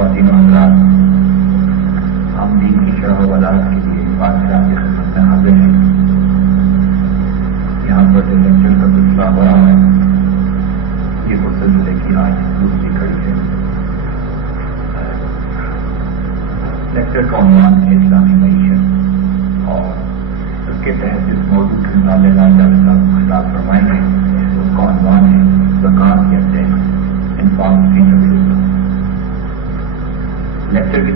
خواتین و حضرات، ہم دین کی شرح و وضاحت کے لیے بادشاہ کی خدمت میں حاضر ہیں۔ یہاں پر جو لیکچر کا سلسلہ ہو رہا ہے یہ اس سلسلے کی آج دوسری کڑی ہے۔ لیکچر کا عنوان ہے اسلامی معیشت، اور اس کے تحت اس موضوع کے متعلق جاوید صاحب خطاب فرمائیں گے۔ اس کا عنوان ہے زکوٰۃ یا ٹیکس، انفاق فی سبیل اللہ۔ لیکچر کی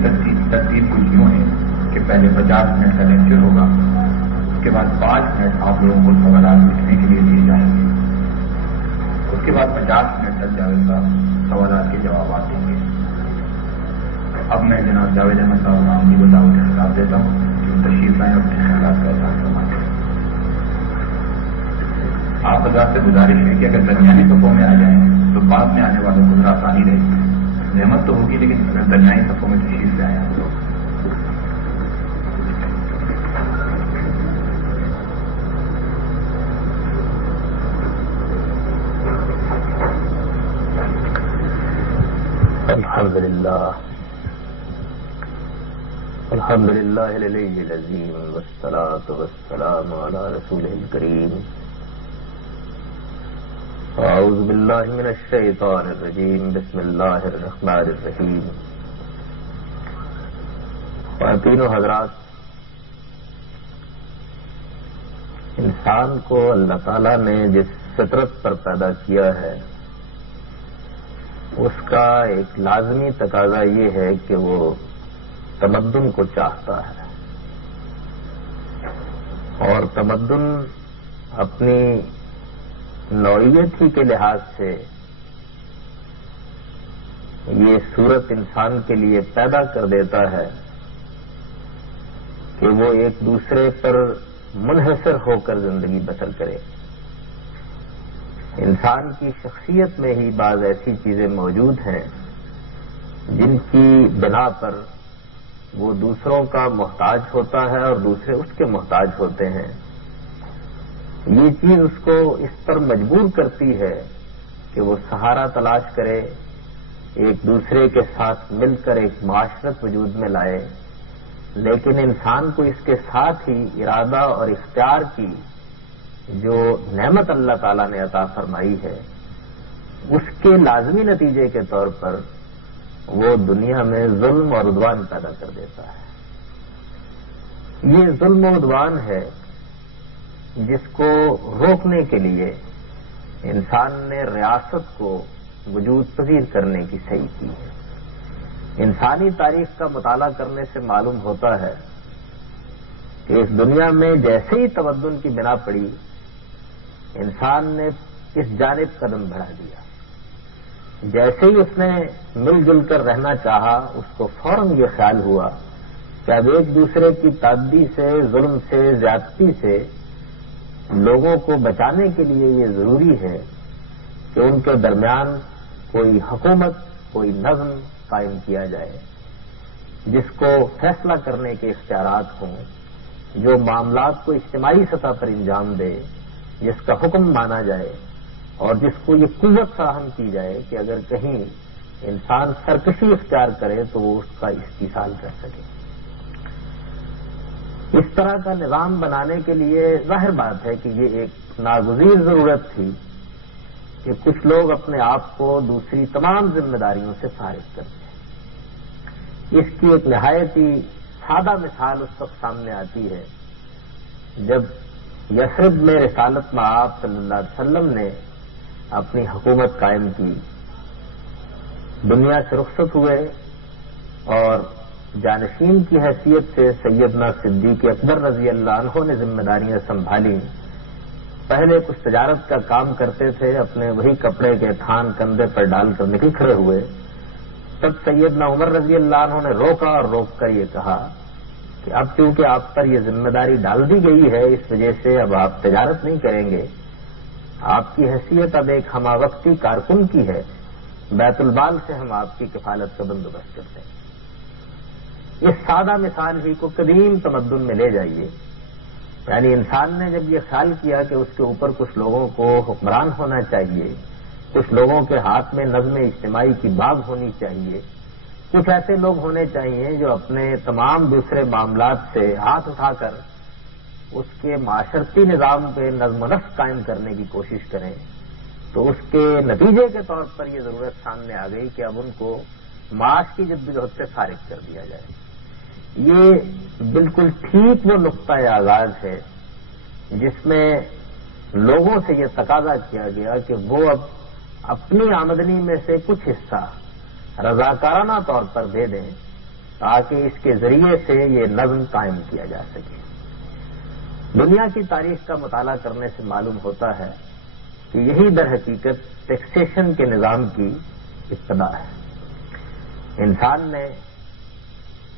ترتیب کچھ یوں ہے کہ پہلے 50 منٹ کا لیکچر ہوگا، اس کے بعد 5 منٹ آپ لوگوں کو سوالات لکھنے کے لیے دیے جائیں گے، اس کے بعد 50 منٹ تک جاوید صاحب سوالات کے جوابات دیں گے۔ اب میں جناب جاوید احمد صاحب عاملی کو دعوت خطاب دیتا ہوں کہ تشریف لائیں اور اپنے خیالات کا اظہار فرمائیں۔ آپ حضرات سے گزارش ہے کہ اگر درمیانی صفوں میں آ جائیں تو بعد میں آنے والوں کو ذرا آسانی رہے، رحمت تو ہوگی، لیکن اگر درمیانی صفوں میں تشریف لے آئے ہیں تو الحمد للہ العلی العظیم والصلاة والسلام علی رسولہ الکریم۔ اعوذ باللہ من الشیطان الرجیم، بسم اللہ الرحمن الرحیم۔ خواتین و حضرات، انسان کو اللہ تعالیٰ نے جس فطرت پر پیدا کیا ہے اس کا ایک لازمی تقاضا یہ ہے کہ وہ تمدن کو چاہتا ہے، اور تمدن اپنی نوعیت ہی کے لحاظ سے یہ صورت انسان کے لیے پیدا کر دیتا ہے کہ وہ ایک دوسرے پر منحصر ہو کر زندگی بسر کرے۔ انسان کی شخصیت میں ہی بعض ایسی چیزیں موجود ہیں جن کی بنا پر وہ دوسروں کا محتاج ہوتا ہے اور دوسرے اس کے محتاج ہوتے ہیں۔ یہ چیز اس کو اس پر مجبور کرتی ہے کہ وہ سہارا تلاش کرے، ایک دوسرے کے ساتھ مل کر ایک معاشرت وجود میں لائے، لیکن انسان کو اس کے ساتھ ہی ارادہ اور اختیار کی جو نعمت اللہ تعالیٰ نے عطا فرمائی ہے اس کے لازمی نتیجے کے طور پر وہ دنیا میں ظلم اور عدوان پیدا کر دیتا ہے۔ یہ ظلم و عدوان ہے جس کو روکنے کے لیے انسان نے ریاست کو وجود پذیر کرنے کی صحیح کی ہے۔ انسانی تاریخ کا مطالعہ کرنے سے معلوم ہوتا ہے کہ اس دنیا میں جیسے ہی تمدن کی بنا پڑی، انسان نے اس جانب قدم بڑھا دیا۔ جیسے ہی اس نے مل جل کر رہنا چاہا، اس کو فوراً یہ خیال ہوا کہ اب ایک دوسرے کی تعدی سے، ظلم سے، زیادتی سے لوگوں کو بچانے کے لیے یہ ضروری ہے کہ ان کے درمیان کوئی حکومت، کوئی نظم قائم کیا جائے جس کو فیصلہ کرنے کے اختیارات ہوں، جو معاملات کو اجتماعی سطح پر انجام دے، جس کا حکم مانا جائے، اور جس کو یہ قوت فراہم کی جائے کہ اگر کہیں انسان سرکشی اختیار کرے تو وہ اس کا استحصال کر سکے۔ اس طرح کا نظام بنانے کے لیے ظاہر بات ہے کہ یہ ایک ناگزیر ضرورت تھی کہ کچھ لوگ اپنے آپ کو دوسری تمام ذمہ داریوں سے فارغ کر دیں۔ اس کی ایک نہایت ہی سادہ مثال اس وقت سامنے آتی ہے جب یثرب میں رسالت مآب صلی اللہ علیہ وسلم نے اپنی حکومت قائم کی، دنیا سے رخصت ہوئے اور جانشین کی حیثیت سے سیدنا صدیق اکبر رضی اللہ عنہ نے ذمہ داریاں سنبھالی۔ پہلے کچھ تجارت کا کام کرتے تھے، اپنے وہی کپڑے کے تھان کندھے پر ڈال کر نکل کھڑے ہوئے، تب سیدنا عمر رضی اللہ عنہ نے روکا اور روک کر یہ کہا کہ اب کیونکہ آپ پر یہ ذمہ داری ڈال دی گئی ہے، اس وجہ سے اب آپ تجارت نہیں کریں گے، آپ کی حیثیت اب ایک ہمہ وقتی کارکن کی ہے، بیت المال سے ہم آپ کی کفالت کا بندوبست کرتے ہیں۔ اس سادہ مثال ہی کو قدیم تمدن میں لے جائیے، یعنی انسان نے جب یہ خیال کیا کہ اس کے اوپر کچھ لوگوں کو حکمران ہونا چاہیے، کچھ لوگوں کے ہاتھ میں نظم اجتماعی کی باغ ہونی چاہیے، کچھ ایسے لوگ ہونے چاہیے جو اپنے تمام دوسرے معاملات سے ہاتھ اٹھا کر اس کے معاشرتی نظام پہ نظم و نسق قائم کرنے کی کوشش کریں، تو اس کے نتیجے کے طور پر یہ ضرورت سامنے آ گئی کہ اب ان کو معاش کی جدوجہد سے فارغ کر دیا جائے۔ یہ بالکل ٹھیک وہ نقطۂ آغاز ہے جس میں لوگوں سے یہ تقاضا کیا گیا کہ وہ اب اپنی آمدنی میں سے کچھ حصہ رضاکارانہ طور پر دے دیں تاکہ اس کے ذریعے سے یہ نظم قائم کیا جا سکے۔ دنیا کی تاریخ کا مطالعہ کرنے سے معلوم ہوتا ہے کہ یہی در حقیقت ٹیکسیشن کے نظام کی ابتدا ہے۔ انسان نے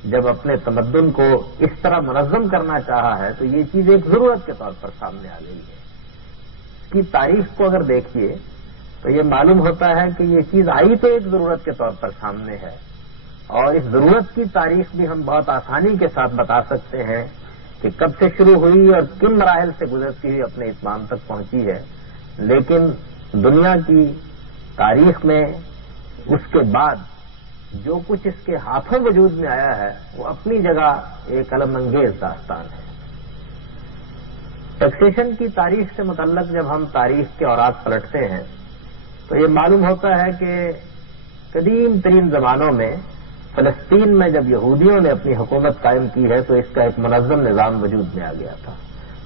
جب اپنے تمدن کو اس طرح منظم کرنا چاہا ہے تو یہ چیز ایک ضرورت کے طور پر سامنے آ گئی ہے۔ اس کی تاریخ کو اگر دیکھیے تو یہ معلوم ہوتا ہے کہ یہ چیز آئی تو ایک ضرورت کے طور پر سامنے ہے، اور اس ضرورت کی تاریخ بھی ہم بہت آسانی کے ساتھ بتا سکتے ہیں کہ کب سے شروع ہوئی اور کن مراحل سے گزرتی ہوئی اپنے اتمام تک پہنچی ہے۔ لیکن دنیا کی تاریخ میں اس کے بعد جو کچھ اس کے ہاتھوں وجود میں آیا ہے وہ اپنی جگہ ایک علم انگیز داستان ہے۔ ٹیکسیشن کی تاریخ سے متعلق جب ہم تاریخ کے اوراق پلٹتے ہیں تو یہ معلوم ہوتا ہے کہ قدیم ترین زمانوں میں فلسطین میں جب یہودیوں نے اپنی حکومت قائم کی ہے تو اس کا ایک منظم نظام وجود میں آ گیا تھا۔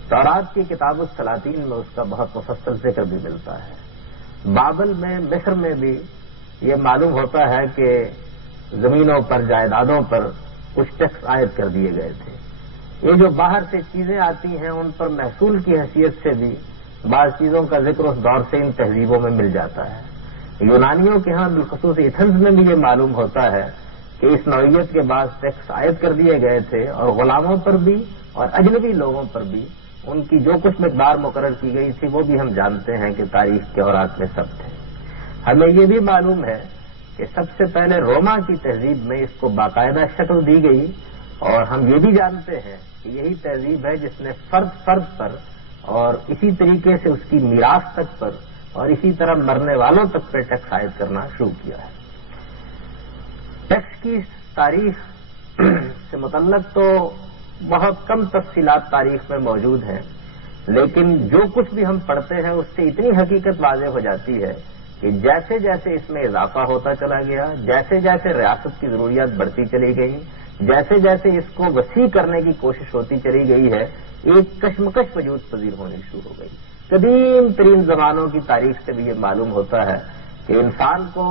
تورات کی کتاب السلاطین میں اس کا بہت مفصل ذکر بھی ملتا ہے۔ بابل میں، مصر میں بھی یہ معلوم ہوتا ہے کہ زمینوں پر، جائیدادوں پر کچھ ٹیکس عائد کر دیے گئے تھے۔ یہ جو باہر سے چیزیں آتی ہیں ان پر محصول کی حیثیت سے بھی بعض چیزوں کا ذکر اس دور سے ان تہذیبوں میں مل جاتا ہے۔ یونانیوں کے ہاں بالخصوص ایتھنز میں بھی یہ معلوم ہوتا ہے کہ اس نوعیت کے بعد ٹیکس عائد کر دیے گئے تھے، اور غلاموں پر بھی اور اجنبی لوگوں پر بھی ان کی جو کچھ مقدار مقرر کی گئی تھی وہ بھی ہم جانتے ہیں کہ تاریخ کے اوراق میں سب تھے۔ ہمیں یہ بھی معلوم ہے کہ سب سے پہلے روما کی تہذیب میں اس کو باقاعدہ شکل دی گئی، اور ہم یہ بھی جانتے ہیں کہ یہی تہذیب ہے جس نے فرد پر اور اسی طریقے سے اس کی میراث تک پر اور اسی طرح مرنے والوں تک پر ٹیکس عائد کرنا شروع کیا ہے۔ ٹیکس کی تاریخ سے متعلق تو بہت کم تفصیلات تاریخ میں موجود ہیں، لیکن جو کچھ بھی ہم پڑھتے ہیں اس سے اتنی حقیقت واضح ہو جاتی ہے کہ جیسے جیسے اس میں اضافہ ہوتا چلا گیا، جیسے جیسے ریاست کی ضروریات بڑھتی چلی گئی، جیسے جیسے اس کو وسیع کرنے کی کوشش ہوتی چلی گئی ہے، ایک کشمکش وجود پذیر ہونی شروع ہو گئی۔ قدیم ترین زمانوں کی تاریخ سے بھی یہ معلوم ہوتا ہے کہ انسان کو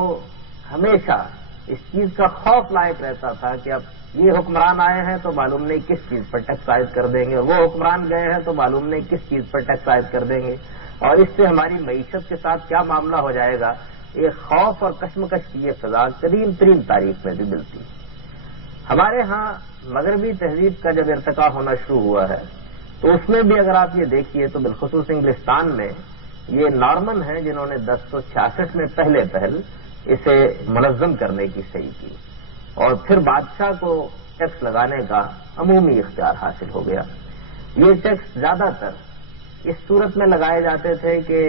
ہمیشہ اس چیز کا خوف لائق رہتا تھا کہ اب یہ حکمران آئے ہیں تو معلوم نہیں کس چیز پر ٹیکس عائد کر دیں گے، وہ حکمران گئے ہیں تو معلوم نہیں کس چیز پر ٹیکس عائد کر دیں گے، اور اس سے ہماری معیشت کے ساتھ کیا معاملہ ہو جائے گا۔ ایک خوف اور کشمکش کی یہ فضا قدیم ترین تاریخ میں بھی ملتی ہے۔ ہمارے ہاں مغربی تہذیب کا جب ارتقا ہونا شروع ہوا ہے تو اس میں بھی اگر آپ یہ دیکھیے تو بالخصوص انگلستان میں یہ نارمن ہیں جنہوں نے 1066 میں پہل اسے منظم کرنے کی صحیح کی، اور پھر بادشاہ کو ٹیکس لگانے کا عمومی اختیار حاصل ہو گیا۔ یہ ٹیکس زیادہ تر اس صورت میں لگائے جاتے تھے کہ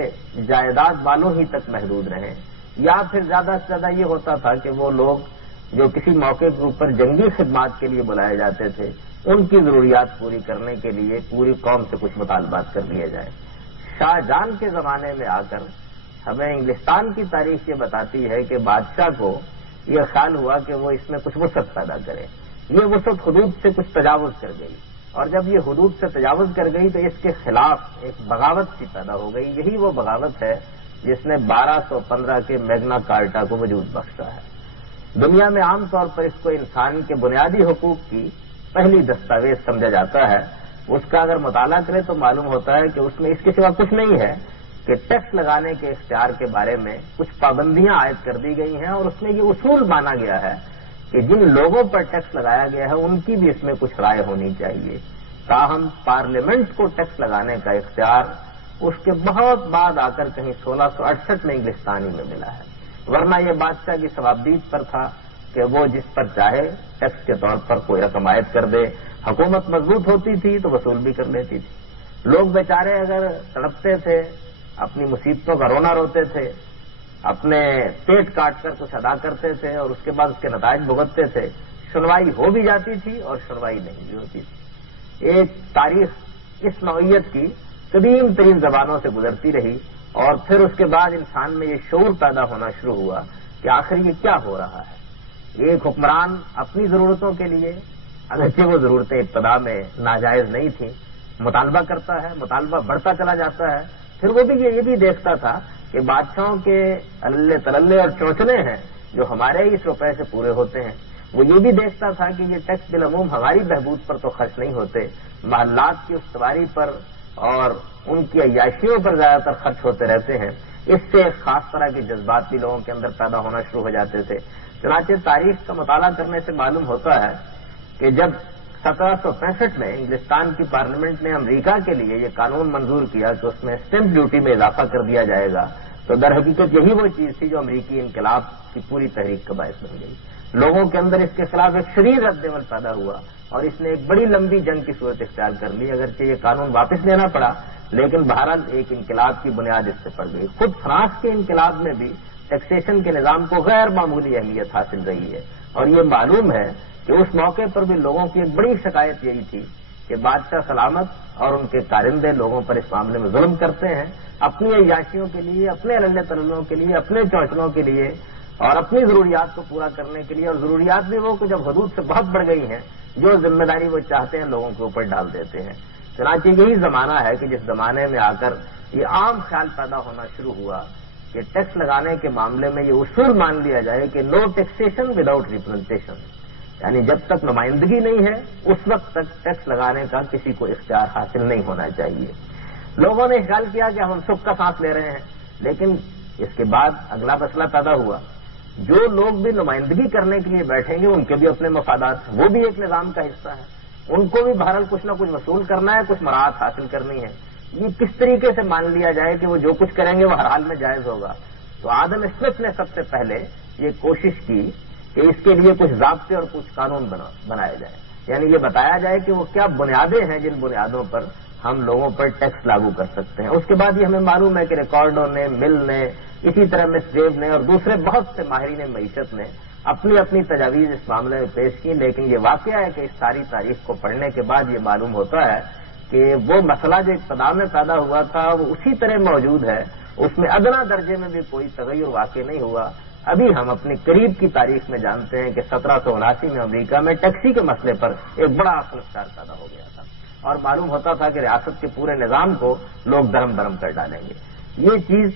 جائیداد والوں ہی تک محدود رہیں، یا پھر زیادہ سے زیادہ یہ ہوتا تھا کہ وہ لوگ جو کسی موقع کے اوپر جنگی خدمات کے لیے بلائے جاتے تھے ان کی ضروریات پوری کرنے کے لیے پوری قوم سے کچھ مطالبات کر لیے جائیں۔ شاہ جان کے زمانے میں آ کر ہمیں انگلستان کی تاریخ یہ بتاتی ہے کہ بادشاہ کو یہ خیال ہوا کہ وہ اس میں کچھ وسعت پیدا کرے۔ یہ وسعت حدود سے کچھ تجاوز کر گئی، اور جب یہ حدود سے تجاوز کر گئی تو اس کے خلاف ایک بغاوت سی پیدا ہو گئی۔ یہی وہ بغاوت ہے جس نے 1215 کے میگنا کارٹا کو وجود بخشا ہے۔ دنیا میں عام طور پر اس کو انسان کے بنیادی حقوق کی پہلی دستاویز سمجھا جاتا ہے۔ اس کا اگر مطالعہ کرے تو معلوم ہوتا ہے کہ اس میں اس کے سوا کچھ نہیں ہے کہ ٹیکس لگانے کے اختیار کے بارے میں کچھ پابندیاں عائد کر دی گئی ہیں، اور اس میں یہ اصول مانا گیا ہے کہ جن لوگوں پر ٹیکس لگایا گیا ہے ان کی بھی اس میں کچھ رائے ہونی چاہیے۔ تاہم پارلیمنٹ کو ٹیکس لگانے کا اختیار اس کے بہت بعد آ کر کہیں 1668 میں انگلستانی میں ملا ہے، ورنہ یہ بادشاہ کی ثوابدید پر تھا کہ وہ جس پر چاہے ٹیکس کے طور پر کوئی رقم عائد کر دے۔ حکومت مضبوط ہوتی تھی تو وصول بھی کر لیتی تھی۔ لوگ بیچارے اگر تڑپتے تھے، اپنی مصیبتوں کا رونا روتے تھے، اپنے پیٹ کاٹ کر کچھ ادا کرتے تھے اور اس کے بعد اس کے نتائج بھگتتے تھے. سنوائی ہو بھی جاتی تھی اور سنوائی نہیں بھی ہوتی تھی. ایک تاریخ اس نوعیت کی قدیم ترین زبانوں سے گزرتی رہی اور پھر اس کے بعد انسان میں یہ شعور پیدا ہونا شروع ہوا کہ آخر یہ کیا ہو رہا ہے. ایک حکمران اپنی ضرورتوں کے لیے، اگرچہ وہ ضرورتیں ابتدا میں ناجائز نہیں تھیں، مطالبہ کرتا ہے، مطالبہ بڑھتا چلا جاتا ہے. پھر وہ بھی یہ بھی دیکھتا تھا کہ بادشاہوں کے اللہ تللے اور چونچلے ہیں جو ہمارے ہی اس روپے سے پورے ہوتے ہیں. وہ یہ بھی دیکھتا تھا کہ یہ ٹیکس بالعموم ہماری بہبود پر تو خرچ نہیں ہوتے، محلات کی استواری پر اور ان کی عیاشیوں پر زیادہ تر خرچ ہوتے رہتے ہیں. اس سے خاص طرح کے جذبات بھی لوگوں کے اندر پیدا ہونا شروع ہو جاتے تھے. چنانچہ تاریخ کا مطالعہ کرنے سے معلوم ہوتا ہے کہ جب 1765 میں انگلستان کی پارلیمنٹ نے امریکہ کے لیے یہ قانون منظور کیا کہ اس میں اسٹیمپ ڈیوٹی میں اضافہ کر دیا جائے گا، تو در حقیقت یہی وہ چیز تھی جو امریکی انقلاب کی پوری تحریک کا باعث بن گئی. لوگوں کے اندر اس کے خلاف ایک شدید رد عمل پیدا ہوا اور اس نے ایک بڑی لمبی جنگ کی صورت اختیار کر لی. اگرچہ یہ قانون واپس لینا پڑا لیکن بہرحال ایک انقلاب کی بنیاد اس سے پڑ گئی. خود فرانس کے انقلاب میں بھی ٹیکسیشن کے نظام کو غیر معمولی اہمیت حاصل رہی ہے اور یہ معلوم ہے کہ اس موقع پر بھی لوگوں کی ایک بڑی شکایت یہی تھی کہ بادشاہ سلامت اور ان کے کارندے لوگوں پر اس معاملے میں ظلم کرتے ہیں، اپنی عیاشیوں کے لیے، اپنے اللہ تللوں کے لیے، اپنے چونچلوں کے لیے اور اپنی ضروریات کو پورا کرنے کے لیے، اور ضروریات بھی وہ کہ جب حدود سے بہت بڑھ گئی ہیں جو ذمہ داری وہ چاہتے ہیں لوگوں کے اوپر ڈال دیتے ہیں. چنانچہ یہی زمانہ ہے کہ جس زمانے میں آ کر یہ عام خیال پیدا ہونا شروع ہوا کہ ٹیکس لگانے کے معاملے میں یہ اصول مان لیا جائے کہ نو ٹیکسیشن وداؤٹ ریپرزنٹیشن، یعنی جب تک نمائندگی نہیں ہے اس وقت تک ٹیکس لگانے کا کسی کو اختیار حاصل نہیں ہونا چاہیے. لوگوں نے خیال کیا کہ ہم سکھ کا سانس لے رہے ہیں، لیکن اس کے بعد اگلا مسئلہ پیدا ہوا. جو لوگ بھی نمائندگی کرنے کے لیے بیٹھیں گے ان کے بھی اپنے مفادات ہیں، وہ بھی ایک نظام کا حصہ ہے، ان کو بھی بہرحال کچھ نہ کچھ وصول کرنا ہے، کچھ مراعات حاصل کرنی ہے. یہ کس طریقے سے مان لیا جائے کہ وہ جو کچھ کریں گے وہ ہر حال میں جائز ہوگا؟ تو آدم اسمتھ نے سب سے پہلے یہ کوشش کی کہ اس کے لیے کچھ ضابطے اور کچھ قانون بنائے جائیں، یعنی یہ بتایا جائے کہ وہ کیا بنیادیں ہیں جن بنیادوں پر ہم لوگوں پر ٹیکس لاگو کر سکتے ہیں. اس کے بعد یہ ہمیں معلوم ہے کہ ریکارڈوں نے، مل نے، اسی طرح مس ڈیو نے اور دوسرے بہت سے ماہرین معیشت نے اپنی اپنی تجاویز اس معاملے میں پیش کی. لیکن یہ واقعہ ہے کہ اس ساری تاریخ کو پڑھنے کے بعد یہ معلوم ہوتا ہے کہ وہ مسئلہ جو ابتدا میں پیدا ہوا تھا وہ اسی طرح موجود ہے، اس میں ادنا درجے میں بھی کوئی تغیر واقع نہیں ہوا. ابھی ہم اپنے قریب کی تاریخ میں جانتے ہیں کہ 1779 میں امریکہ میں ٹیکسی کے مسئلے پر ایک بڑا خلفشار پیدا ہو گیا تھا اور معلوم ہوتا تھا کہ ریاست کے پورے نظام کو لوگ درم درم کر ڈالیں گے. یہ چیز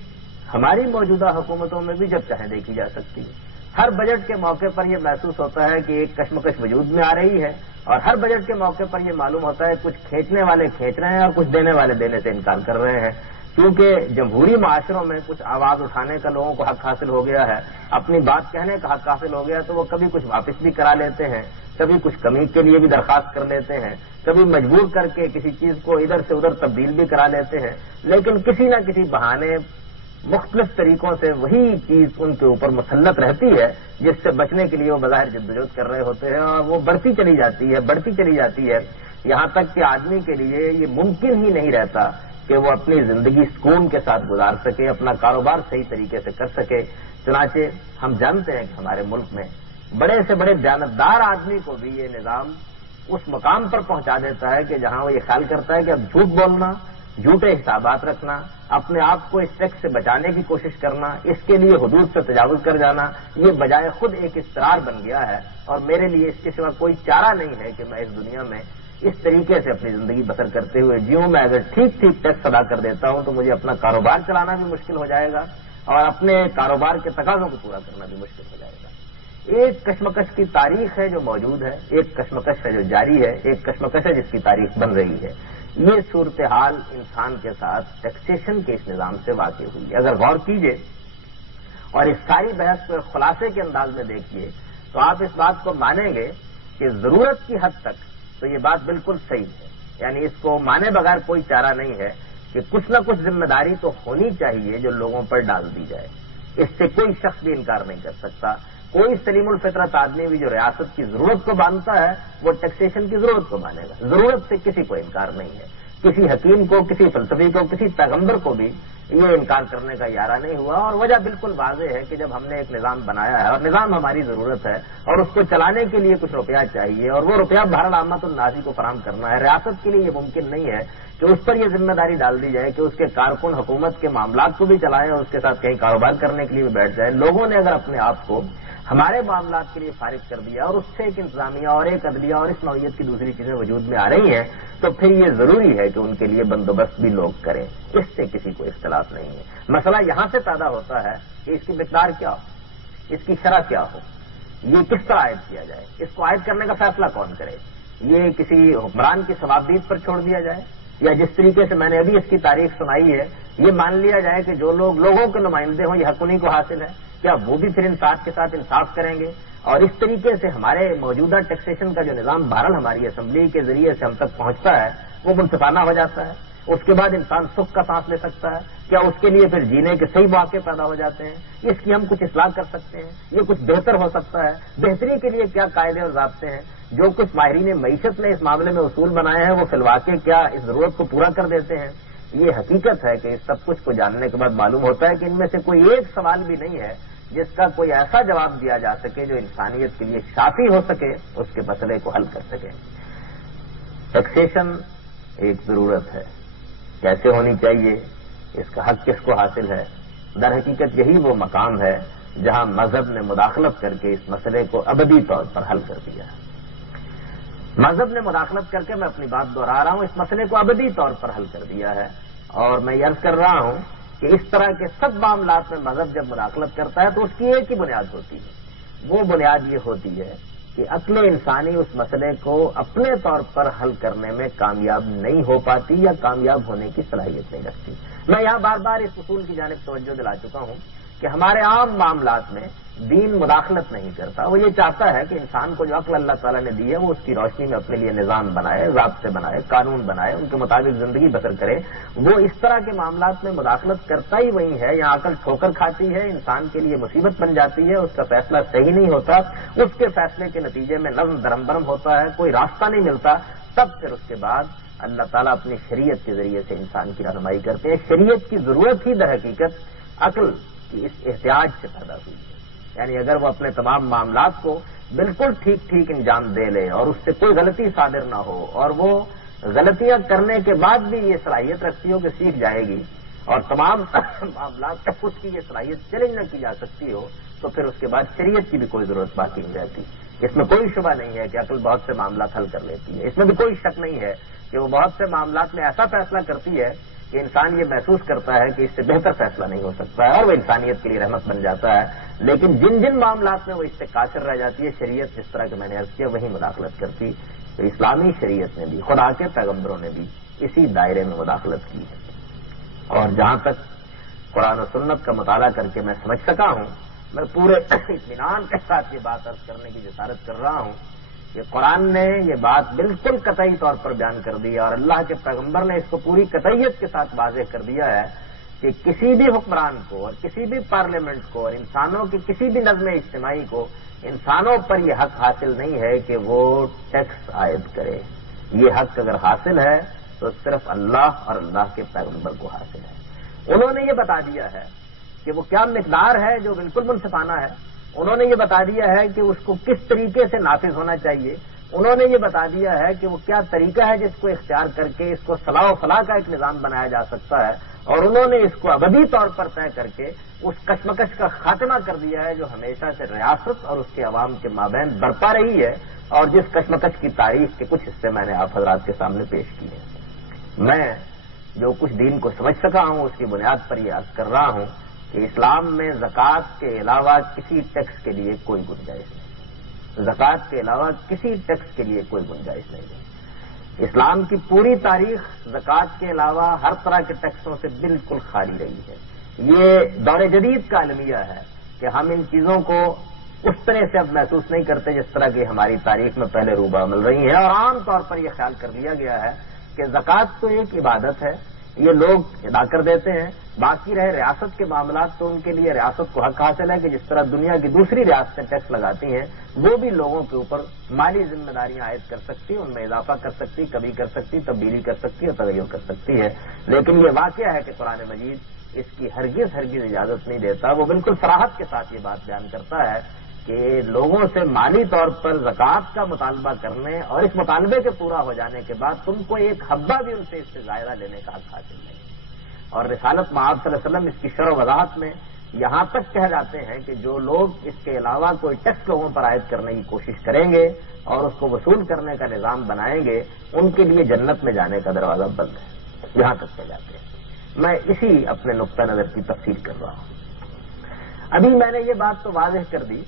ہماری موجودہ حکومتوں میں بھی جب چاہے دیکھی جا سکتی ہے. ہر بجٹ کے موقع پر یہ محسوس ہوتا ہے کہ ایک کشمکش وجود میں آ رہی ہے اور ہر بجٹ کے موقع پر یہ معلوم ہوتا ہے کچھ کھینچنے والے کھینچ رہے ہیں اور کچھ دینے والے دینے سے انکار کر رہے ہیں. کیونکہ جمہوری معاشروں میں کچھ آواز اٹھانے کا لوگوں کو حق حاصل ہو گیا ہے، اپنی بات کہنے کا حق حاصل ہو گیا، تو وہ کبھی کچھ واپس بھی کرا لیتے ہیں، کبھی کچھ کمی کے لیے بھی درخواست کر لیتے ہیں، کبھی مجبور کر کے کسی چیز کو ادھر سے ادھر تبدیل بھی کرا لیتے ہیں. لیکن کسی نہ کسی بہانے مختلف طریقوں سے وہی چیز ان کے اوپر مسلط رہتی ہے جس سے بچنے کے لیے وہ بظاہر جدوجہد کر رہے ہوتے ہیں اور وہ بڑھتی چلی جاتی ہے یہاں تک کہ آدمی کے لیے یہ ممکن ہی نہیں رہتا کہ وہ اپنی زندگی سکون کے ساتھ گزار سکے، اپنا کاروبار صحیح طریقے سے کر سکے. چنانچہ ہم جانتے ہیں کہ ہمارے ملک میں بڑے سے بڑے دیانتدار آدمی کو بھی یہ نظام اس مقام پر پہنچا دیتا ہے کہ جہاں وہ یہ خیال کرتا ہے کہ اب جھوٹ بولنا، جھوٹے حسابات رکھنا، اپنے آپ کو اس ٹیکس سے بچانے کی کوشش کرنا، اس کے لیے حدود سے تجاوز کر جانا، یہ بجائے خود ایک اضطرار بن گیا ہے اور میرے لیے اس کے سوا کوئی چارہ نہیں ہے کہ میں اس دنیا میں اس طریقے سے اپنی زندگی بسر کرتے ہوئے جیوں. میں اگر ٹھیک ٹیکس ادا کر دیتا ہوں تو مجھے اپنا کاروبار چلانا بھی مشکل ہو جائے گا اور اپنے کاروبار کے تقاضوں کو پورا کرنا بھی مشکل ہو جائے گا. ایک کشمکش کی تاریخ ہے جو موجود ہے، ایک کشمکش ہے جو جاری ہے، ایک کشمکش ہے جس کی تاریخ بن رہی ہے. یہ صورتحال انسان کے ساتھ ٹیکسیشن کے اس نظام سے واقع ہوئی ہے. اگر غور کیجئے اور اس ساری بحث کو خلاصے کے انداز میں دیکھیے تو آپ اس بات کو مانیں گے کہ ضرورت کی حد تک تو یہ بات بالکل صحیح ہے. یعنی اس کو مانے بغیر کوئی چارہ نہیں ہے کہ کچھ نہ کچھ ذمہ داری تو ہونی چاہیے جو لوگوں پر ڈال دی جائے. اس سے کوئی شخص بھی انکار نہیں کر سکتا. کوئی سلیم الفطرت آدمی بھی جو ریاست کی ضرورت کو مانتا ہے وہ ٹیکسیشن کی ضرورت کو مانے گا. ضرورت سے کسی کو انکار نہیں ہے. کسی حکیم کو، کسی فلسفی کو، کسی پیغمبر کو بھی یہ انکار کرنے کا یارہ نہیں ہوا، اور وجہ بالکل واضح ہے کہ جب ہم نے ایک نظام بنایا ہے اور نظام ہماری ضرورت ہے اور اس کو چلانے کے لیے کچھ روپیہ چاہیے، اور وہ روپیہ بہرحال عامت الناس کو فراہم کرنا ہے، ریاست کے لیے یہ ممکن نہیں ہے کہ اس پر یہ ذمہ داری ڈال دی جائے کہ اس کے کارکن حکومت کے معاملات کو بھی چلائیں اور اس کے ساتھ کہیں کاروبار کرنے کے لیے بھی بیٹھ جائیں۔ لوگوں نے اگر اپنے آپ کو ہمارے معاملات کے لیے فارغ کر دیا اور اس سے ایک انتظامیہ اور ایک عدلیہ اور اس نوعیت کی دوسری چیزیں وجود میں آ رہی ہیں، تو پھر یہ ضروری ہے کہ ان کے لیے بندوبست بھی لوگ کریں، اس سے کسی کو اختلاف نہیں ہے۔ مسئلہ یہاں سے پیدا ہوتا ہے کہ اس کی مقدار کیا ہو، اس کی شرح کیا ہو، یہ کس طرح عائد کیا جائے، اس کو عائد کرنے کا فیصلہ کون کرے، یہ کسی حکمران کی ثوابدید پر چھوڑ دیا جائے، یا جس طریقے سے میں نے ابھی اس کی تاریخ سنائی ہے یہ مان لیا جائے کہ جو لوگ لوگوں کے نمائندے ہوں یہ حق انہیں کو حاصل ہے، کیا وہ بھی پھر انصاف کے ساتھ انصاف کریں گے؟ اور اس طریقے سے ہمارے موجودہ ٹیکسیشن کا جو نظام بہرحال ہماری اسمبلی کے ذریعے سے ہم تک پہنچتا ہے وہ منصفانہ ہو جاتا ہے، اس کے بعد انسان سکھ کا سانس لے سکتا ہے، کیا اس کے لیے پھر جینے کے صحیح مواقع پیدا ہو جاتے ہیں، اس کی ہم کچھ اصلاح کر سکتے ہیں، یہ کچھ بہتر ہو سکتا ہے، بہتری کے لیے کیا قاعدے اور ضابطے ہیں، جو کچھ ماہرین معیشت نے اس معاملے میں اصول بنائے ہیں وہ فی الواقع کیا اس ضرورت کو پورا کر دیتے ہیں؟ یہ حقیقت ہے کہ اس سب کچھ کو جاننے کے بعد معلوم ہوتا ہے کہ ان میں سے کوئی ایک سوال بھی نہیں ہے جس کا کوئی ایسا جواب دیا جا سکے جو انسانیت کے لیے شافی ہو سکے، اس کے مسئلے کو حل کر سکے۔ ٹیکسیشن ایک ضرورت ہے، کیسے ہونی چاہیے، اس کا حق کس کو حاصل ہے؟ در حقیقت یہی وہ مقام ہے جہاں مذہب نے مداخلت کر کے اس مسئلے کو ابدی طور پر حل کر دیا ہے۔ مذہب نے مداخلت کر کے، میں اپنی بات دوہرا رہا ہوں، اس مسئلے کو ابدی طور پر حل کر دیا ہے، اور میں یہ عرض کر رہا ہوں کہ اس طرح کے سب معاملات میں مذہب جب مداخلت کرتا ہے تو اس کی ایک ہی بنیاد ہوتی ہے، وہ بنیاد یہ ہوتی ہے کہ عقل انسانی اس مسئلے کو اپنے طور پر حل کرنے میں کامیاب نہیں ہو پاتی یا کامیاب ہونے کی صلاحیت نہیں رکھتی۔ میں یہاں بار بار اس اصول کی جانب توجہ دلا چکا ہوں کہ ہمارے عام معاملات میں دین مداخلت نہیں کرتا، وہ یہ چاہتا ہے کہ انسان کو جو عقل اللہ تعالیٰ نے دی ہے وہ اس کی روشنی میں اپنے لیے نظام بنائے، ضابطے بنائے، قانون بنائے، ان کے مطابق زندگی بسر کرے۔ وہ اس طرح کے معاملات میں مداخلت کرتا ہی وہی ہے، یہاں عقل ٹھوکر کھاتی ہے، انسان کے لیے مصیبت بن جاتی ہے، اس کا فیصلہ صحیح نہیں ہوتا، اس کے فیصلے کے نتیجے میں نظم درم برم ہوتا ہے، کوئی راستہ نہیں ملتا، تب پھر اس کے بعد اللہ تعالیٰ اپنی شریعت کے ذریعے سے انسان کی رہنمائی کرتے ہیں۔ شریعت کی ضرورت ہی در حقیقت عقل کی اس احتیاج سے پیدا ہوئی ہے، یعنی اگر وہ اپنے تمام معاملات کو بالکل ٹھیک ٹھیک انجام دے لے اور اس سے کوئی غلطی صادر نہ ہو، اور وہ غلطیاں کرنے کے بعد بھی یہ صلاحیت رکھتی ہو کہ سیکھ جائے گی، اور تمام معاملات تک اس کی یہ صلاحیت چیلنج نہ کی جا سکتی ہو، تو پھر اس کے بعد شریعت کی بھی کوئی ضرورت باقی نہیں رہتی۔ اس میں کوئی شبہ نہیں ہے کہ عقل بہت سے معاملات حل کر لیتی ہے، اس میں بھی کوئی شک نہیں ہے کہ وہ بہت سے معاملات میں ایسا فیصلہ کرتی ہے کہ انسان یہ محسوس کرتا ہے کہ اس سے بہتر فیصلہ نہیں ہو سکتا ہے، اور وہ انسانیت کے لیے رحمت بن جاتا ہے۔ لیکن جن جن معاملات میں وہ اس سے قاصر رہ جاتی ہے، شریعت جس طرح کہ میں نے عرض کیا وہی مداخلت کرتی، تو اسلامی شریعت نے بھی، خدا کے پیغمبروں نے بھی اسی دائرے میں مداخلت کی ہے۔ اور جہاں تک قرآن و سنت کا مطالعہ کر کے میں سمجھ سکا ہوں، میں پورے اطمینان کے ساتھ یہ بات عرض کرنے کی جسارت کر رہا ہوں کہ قرآن نے یہ بات بالکل قطعی طور پر بیان کر دی، اور اللہ کے پیغمبر نے اس کو پوری قطعیت کے ساتھ واضح کر دیا ہے کہ کسی بھی حکمران کو اور کسی بھی پارلیمنٹ کو اور انسانوں کی کسی بھی نظم اجتماعی کو انسانوں پر یہ حق حاصل نہیں ہے کہ وہ ٹیکس عائد کرے۔ یہ حق اگر حاصل ہے تو صرف اللہ اور اللہ کے پیغمبر کو حاصل ہے۔ انہوں نے یہ بتا دیا ہے کہ وہ کیا مقدار ہے جو بالکل منصفانہ ہے، انہوں نے یہ بتا دیا ہے کہ اس کو کس طریقے سے نافذ ہونا چاہیے، انہوں نے یہ بتا دیا ہے کہ وہ کیا طریقہ ہے جس کو اختیار کر کے اس کو صلاح و فلاح کا ایک نظام بنایا جا سکتا ہے، اور انہوں نے اس کو ابدی طور پر طے کر کے اس کشمکش کا خاتمہ کر دیا ہے جو ہمیشہ سے ریاست اور اس کے عوام کے مابین برپا رہی ہے، اور جس کشمکش کی تاریخ کے کچھ حصے میں نے آپ حضرات کے سامنے پیش کیے ہیں۔ میں جو کچھ دین کو سمجھ سکا ہوں اس کی بنیاد پر یہ عرض کر رہا ہوں کہ اسلام میں زکوٰۃ کے علاوہ کسی ٹیکس کے لیے کوئی گنجائش نہیں، زکوٰۃ کے علاوہ کسی ٹیکس کے لیے کوئی گنجائش نہیں ہے۔ اسلام کی پوری تاریخ زکوٰۃ کے علاوہ ہر طرح کے ٹیکسوں سے بالکل خالی رہی ہے۔ یہ دور جدید کا المیہ ہے کہ ہم ان چیزوں کو اس طرح سے اب محسوس نہیں کرتے جس طرح کی ہماری تاریخ میں پہلے روبہ مل رہی ہیں، اور عام طور پر یہ خیال کر لیا گیا ہے کہ زکوٰۃ تو ایک عبادت ہے، یہ لوگ ادا کر دیتے ہیں، باقی رہے ریاست کے معاملات تو ان کے لیے ریاست کو حق حاصل ہے کہ جس طرح دنیا کی دوسری ریاستیں ٹیکس لگاتی ہیں وہ بھی لوگوں کے اوپر مالی ذمہ داریاں عائد کر سکتی، ان میں اضافہ کر سکتی، کمی کر سکتی، تبدیلی کر سکتی اور تغیر کر سکتی ہے۔ لیکن یہ واقعہ ہے کہ قرآن مجید اس کی ہرگز اجازت نہیں دیتا۔ وہ بالکل صراحت کے ساتھ یہ بات بیان کرتا ہے کہ لوگوں سے مالی طور پر زکوٰۃ کا مطالبہ کرنے اور اس مطالبے کے پورا ہو جانے کے بعد تم کو ایک حبہ بھی ان سے اس سے زائدہ لینے کا حق حاصل نہیں۔ اور رسالت مآب صلی اللہ علیہ وسلم اس کی شرح و وضاحت میں یہاں تک کہہ جاتے ہیں کہ جو لوگ اس کے علاوہ کوئی ٹیکس لوگوں پر عائد کرنے کی کوشش کریں گے اور اس کو وصول کرنے کا نظام بنائیں گے، ان کے لیے جنت میں جانے کا دروازہ بند ہے، یہاں تک کہہ جاتے ہیں۔ میں اسی اپنے نقطہ نظر کی تفصیل کر رہا ہوں۔ ابھی میں نے یہ بات تو واضح کر دی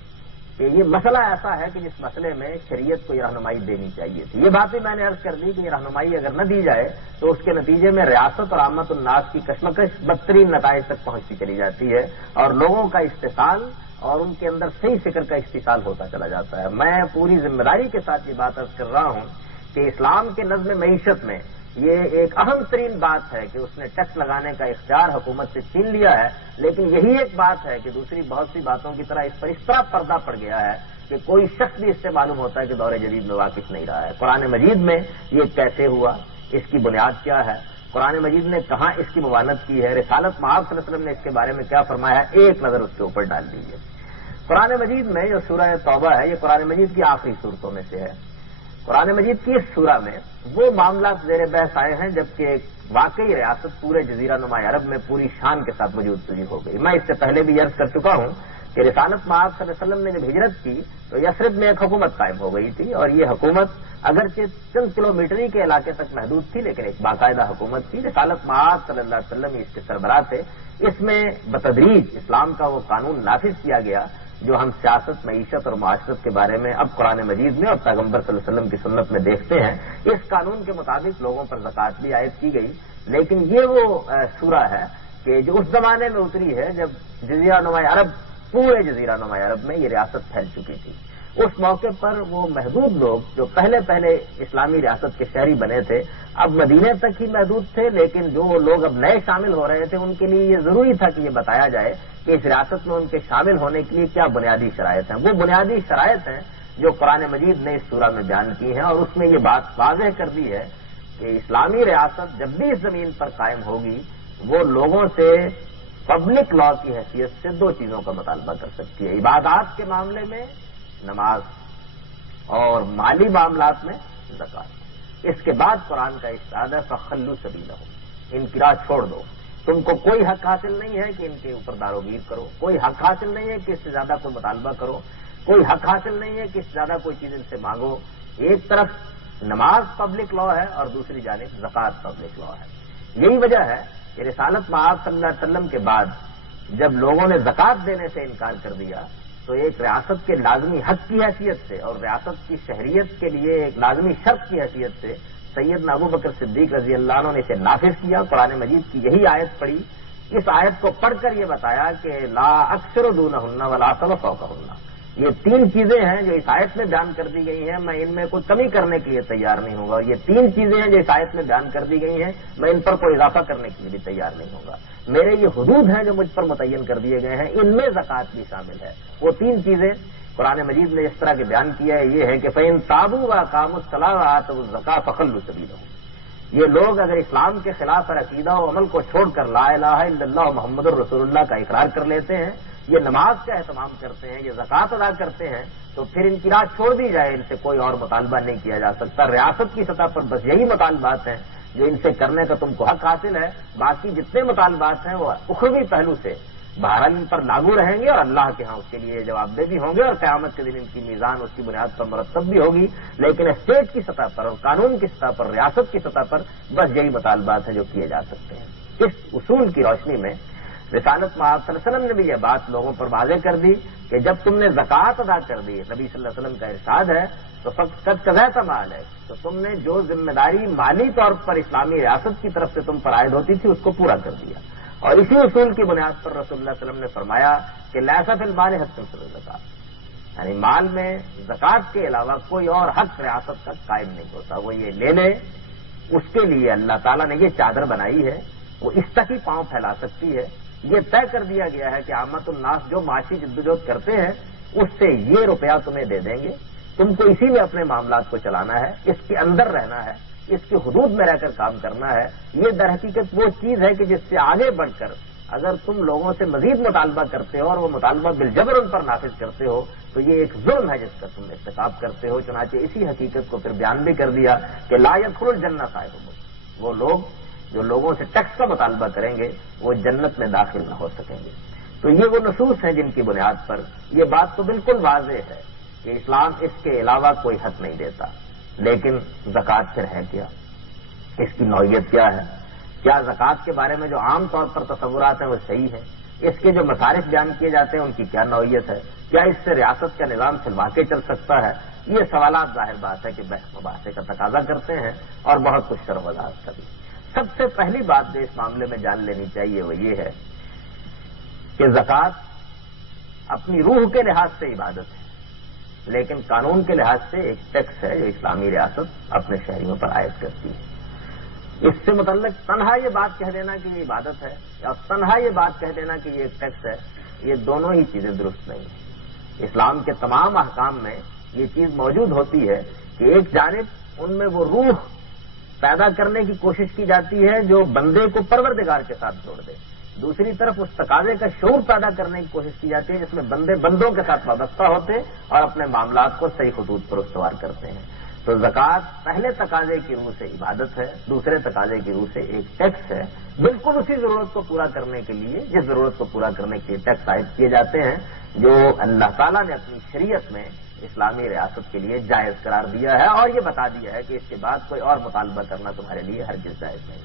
کہ یہ مسئلہ ایسا ہے کہ جس مسئلے میں شریعت کو یہ رہنمائی دینی چاہیے تھی۔ یہ بات بھی میں نے عرض کر دی کہ یہ رہنمائی اگر نہ دی جائے تو اس کے نتیجے میں ریاست اور عامت الناس کی کشمکش بدترین نتائج تک پہنچتی چلی جاتی ہے اور لوگوں کا استحصال اور ان کے اندر صحیح فکر کا استحصال ہوتا چلا جاتا ہے۔ میں پوری ذمہ داری کے ساتھ یہ بات عرض کر رہا ہوں کہ اسلام کے نظم معیشت میں یہ ایک اہم ترین بات ہے کہ اس نے ٹیکس لگانے کا اختیار حکومت سے چھین لیا ہے، لیکن یہی ایک بات ہے کہ دوسری بہت سی باتوں کی طرح اس پر اس طرح پردہ پڑ گیا ہے کہ کوئی شخص بھی اس سے معلوم ہوتا ہے کہ دور جدید میں واقف نہیں رہا ہے۔ قرآن مجید میں یہ کیسے ہوا، اس کی بنیاد کیا ہے، قرآن مجید نے کہاں اس کی ممانعت کی ہے، رسالت مآب صلی اللہ علیہ وسلم نے اس کے بارے میں کیا فرمایا ہے، ایک نظر اس کے اوپر ڈال دیجیے۔ قرآن مجید میں جو سورہ توبہ ہے یہ قرآن مجید کی آخری صورتوں میں سے ہے۔ قرآن مجید کی اس سورہ میں وہ معاملات زیر بحث آئے ہیں جبکہ واقعی ریاست پورے جزیرہ نما عرب میں پوری شان کے ساتھ وجود پذیر ہو گئی۔ میں اس سے پہلے بھی عرض کر چکا ہوں کہ رسالت مآب صلی اللہ علیہ وسلم نے جب ہجرت کی تو یثرب میں ایک حکومت قائم ہو گئی تھی، اور یہ حکومت اگرچہ چند کلومیٹری کے علاقے تک محدود تھی لیکن ایک باقاعدہ حکومت تھی۔ رسالت مآب صلی اللہ علیہ وسلم اس کے سربراہ تھے۔ اس میں بتدریج اسلام کا وہ قانون نافذ کیا گیا جو ہم سیاست، معیشت اور معاشرت کے بارے میں اب قرآن مجید میں اور پیغمبر صلی اللہ علیہ وسلم کی سنت میں دیکھتے ہیں۔ اس قانون کے مطابق لوگوں پر زکوٰۃ بھی عائد کی گئی، لیکن یہ وہ سورہ ہے کہ جو اس زمانے میں اتری ہے جب جزیرہ نما عرب، پورے جزیرہ نما عرب میں یہ ریاست پھیل چکی تھی۔ اس موقع پر وہ محدود لوگ جو پہلے اسلامی ریاست کے شہری بنے تھے اب مدینے تک ہی محدود تھے، لیکن جو لوگ اب نئے شامل ہو رہے تھے ان کے لیے یہ ضروری تھا کہ یہ بتایا جائے کہ اس ریاست میں ان کے شامل ہونے کے لیے کیا بنیادی شرائط ہیں۔ وہ بنیادی شرائط ہیں جو قرآن مجید نے اس سورہ میں بیان کی ہیں، اور اس میں یہ بات واضح کر دی ہے کہ اسلامی ریاست جب بھی اس زمین پر قائم ہوگی وہ لوگوں سے پبلک لا کی حیثیت سے دو چیزوں کا مطالبہ کر سکتی ہے، عبادات کے معاملے میں نماز اور مالی معاملات میں زکوٰۃ۔ اس کے بعد قرآن کا ارشاد ہے فخلوا سبیلہم، ان کی راہ چھوڑ دو، تم کو کوئی حق حاصل نہیں ہے کہ ان کے اوپر داروگیر کرو، کوئی حق حاصل نہیں ہے کہ اس سے زیادہ کوئی مطالبہ کرو، کوئی حق حاصل نہیں ہے کہ اس سے زیادہ کوئی چیز ان سے مانگو۔ ایک طرف نماز پبلک لا ہے اور دوسری جانب زکوٰۃ پبلک لا ہے۔ یہی وجہ ہے کہ رسالت مآب صلی اللہ علیہ وسلم کے بعد جب لوگوں نے زکوٰۃ دینے سے انکار کر دیا تو ایک ریاست کے لازمی حق کی حیثیت سے اور ریاست کی شہریت کے لیے ایک لازمی شرط کی حیثیت سے سیدنا ابو بکر صدیق رضی اللہ عنہ نے اسے نافذ کیا۔ قرآن مجید کی یہی آیت پڑھی، اس آیت کو پڑھ کر یہ بتایا کہ لا اکثر دونہن ولا اقل فوقہن، یہ تین چیزیں ہیں جو اس آیت میں بیان کر دی گئی ہیں، میں ان میں کوئی کمی کرنے کے لیے تیار نہیں ہوں گا، اور یہ تین چیزیں ہیں جو اس آیت میں بیان کر دی گئی ہیں، میں ان پر کوئی اضافہ کرنے کے لیے بھی تیار نہیں ہوں گا۔ میرے یہ حدود ہیں جو مجھ پر متعین کر دیے گئے ہیں، ان میں زکوٰۃ بھی شامل ہے۔ وہ تین چیزیں قرآن مجید نے اس طرح کے بیان کیا ہے، یہ ہے کہ فَإِن تَابُوا وَأَقَامُوا الصَّلَاةَ وَآتَوُا الزَّكَاةَ فَخَلُّوا سَبِيلَهُمْ، یہ لوگ اگر اسلام کے خلاف اور عقیدہ و عمل کو چھوڑ کر لا الہ الا اللہ محمد الرسول اللہ کا اقرار کر لیتے ہیں، یہ نماز کا اہتمام کرتے ہیں، یہ زکوٰۃ ادا کرتے ہیں، تو پھر ان کی راہ چھوڑ دی جائے، ان سے کوئی اور مطالبہ نہیں کیا جا سکتا۔ ریاست کی سطح پر بس یہی مطالبات ہیں جو ان سے کرنے کا تم کو حق حاصل ہے، باقی جتنے مطالبات ہیں وہ اخروی پہلو سے بہرحال ان پر لاگو رہیں گے اور اللہ کے ہاں اس کے لیے جواب دہ بھی ہوں گے، اور قیامت کے دن ان کی میزان اس کی بنیاد پر مرتب بھی ہوگی۔ لیکن اسٹیٹ کی سطح پر اور قانون کی سطح پر، ریاست کی سطح پر بس یہی مطالبات ہیں جو کیے جا سکتے ہیں۔ اس اصول کی روشنی میں رسالت مآب صلی اللہ علیہ وسلم نے بھی یہ بات لوگوں پر واضح کر دی کہ جب تم نے زکوٰۃ ادا کر دی، نبی صلی اللہ علیہ وسلم کا ارشاد ہے تو فقط قضیت مال ہے، تو تم نے جو ذمہ داری مالی طور پر اسلامی ریاست کی طرف سے تم پر عائد ہوتی تھی اس کو پورا کر دیا۔ اور اسی اصول کی بنیاد پر رسول اللہ صلی اللہ علیہ وسلم نے فرمایا کہ لیس فی المال حق سوى الزکوٰۃ، یعنی مال میں زکوٰۃ کے علاوہ کوئی اور حق ریاست کا قائم نہیں ہوتا، وہ یہ لے لے، اس کے لیے اللہ تعالیٰ نے یہ چادر بنائی ہے، وہ اس تک ہی پاؤں پھیلا سکتی ہے۔ یہ طے کر دیا گیا ہے کہ عامت الناس جو معاشی جدوجہد کرتے ہیں اس سے یہ روپیہ تمہیں دے دیں گے، تم کو اسی میں اپنے معاملات کو چلانا ہے، اس کے اندر رہنا ہے، اس کی حدود میں رہ کر کام کرنا ہے۔ یہ در حقیقت وہ چیز ہے کہ جس سے آگے بڑھ کر اگر تم لوگوں سے مزید مطالبہ کرتے ہو اور وہ مطالبہ بالجبر ان پر نافذ کرتے ہو تو یہ ایک ظلم ہے جس کا تم ارتکاب کرتے ہو. چنانچہ اسی حقیقت کو پھر بیان بھی کر دیا کہ لا يدخل الجنہ صاحب، وہ لوگ جو لوگوں سے ٹیکس کا مطالبہ کریں گے وہ جنت میں داخل نہ ہو سکیں گے. تو یہ وہ نصوص ہیں جن کی بنیاد پر یہ بات تو بالکل واضح ہے کہ اسلام اس کے علاوہ کوئی حق نہیں دیتا. لیکن زکوٰۃ پھر ہے کیا؟ اس کی نوعیت کیا ہے؟ کیا زکوٰۃ کے بارے میں جو عام طور پر تصورات ہیں وہ صحیح ہے؟ اس کے جو مصارف بیان کیے جاتے ہیں ان کی کیا نوعیت ہے؟ کیا اس سے ریاست کا نظام سلوا کے چل سکتا ہے؟ یہ سوالات ظاہر بات ہے کہ بحث مباحثے کا تقاضا کرتے ہیں اور بہت کچھ شرح وضاحت کا بھی. سب سے پہلی بات جو اس معاملے میں جان لینی چاہیے وہ یہ ہے کہ زکوٰۃ اپنی روح کے لحاظ سے عبادت ہے، لیکن قانون کے لحاظ سے ایک ٹیکس ہے جو اسلامی ریاست اپنے شہریوں پر عائد کرتی ہے. اس سے متعلق تنہا یہ بات کہہ دینا کہ یہ عبادت ہے یا تنہا یہ بات کہہ دینا کہ یہ ایک ٹیکس ہے، یہ دونوں ہی چیزیں درست نہیں ہیں. اسلام کے تمام احکام میں یہ چیز موجود ہوتی ہے کہ ایک جانب ان میں وہ روح پیدا کرنے کی کوشش کی جاتی ہے جو بندے کو پروردگار کے ساتھ جوڑ دے، دوسری طرف اس تقاضے کا شعور پیدا کرنے کی کوشش کی جاتی ہے جس میں بندے بندوں کے ساتھ وابستہ ہوتے اور اپنے معاملات کو صحیح خطوط پر استوار کرتے ہیں. تو زکوٰۃ پہلے تقاضے کی روح سے عبادت ہے، دوسرے تقاضے کی روح سے ایک ٹیکس ہے، بالکل اسی ضرورت کو پورا کرنے کے لیے جس ضرورت کو پورا کرنے کے لیے ٹیکس عائد کیے جاتے ہیں جو اللہ تعالیٰ نے اپنی شریعت میں اسلامی ریاست کے لیے جائز قرار دیا ہے اور یہ بتا دیا ہے کہ اس کے بعد کوئی اور مطالبہ کرنا تمہارے لیے ہرگز جائز نہیں.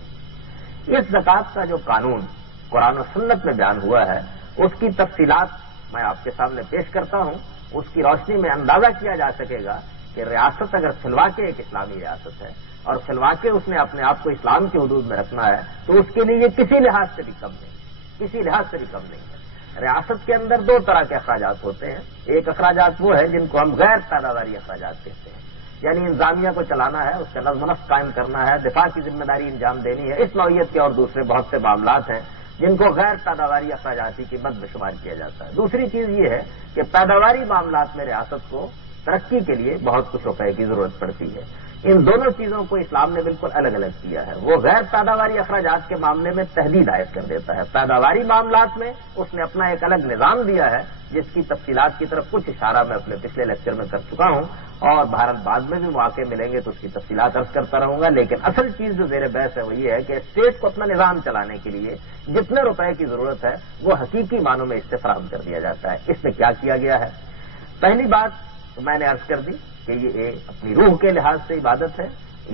اس زکوٰۃ کا جو قانون قرآن و سنت میں بیان ہوا ہے اس کی تفصیلات میں آپ کے سامنے پیش کرتا ہوں. اس کی روشنی میں اندازہ کیا جا سکے گا کہ ریاست اگر سلوا کے ایک اسلامی ریاست ہے اور سلوا کے اس نے اپنے آپ کو اسلام کی حدود میں رکھنا ہے تو اس کے لیے یہ کسی لحاظ سے بھی کم نہیں، کسی لحاظ سے بھی کم نہیں ہے. ریاست کے اندر دو طرح کے اخراجات ہوتے ہیں. ایک اخراجات وہ ہے جن کو ہم غیر پیداواری اخراجات کہتے ہیں، یعنی انتظامیہ کو چلانا ہے، اس کا نظم و نسق قائم کرنا ہے، دفاع کی ذمہ داری انجام دینی ہے. اس نوعیت کے اور دوسرے بہت سے معاملات ہیں جن کو غیر پیداواری اخراجاتی کی مد میں شمار کیا جاتا ہے. دوسری چیز یہ ہے کہ پیداواری معاملات میں ریاست کو ترقی کے لیے بہت کچھ روپے کی ضرورت پڑتی ہے. ان دونوں چیزوں کو اسلام نے بالکل الگ الگ کیا ہے. وہ غیر پیداواری اخراجات کے معاملے میں تحدید عائد کر دیتا ہے، پیداواری معاملات میں اس نے اپنا ایک الگ نظام دیا ہے جس کی تفصیلات کی طرف کچھ اشارہ میں اپنے پچھلے لیکچر میں کر چکا ہوں اور بھارت بعد میں بھی مواقع ملیں گے تو اس کی تفصیلات عرض کرتا رہوں گا. لیکن اصل چیز جو زیر بحث ہے وہ یہ ہے کہ اسٹیٹ کو اپنا نظام چلانے کے لیے جتنے روپے کی ضرورت ہے وہ حقیقی معنوں میں اس سے فراہم کر دیا جاتا ہے. اس میں کیا کیا گیا ہے؟ پہلی بات میں نے عرض کر دی کہ یہ اپنی روح کے لحاظ سے عبادت ہے،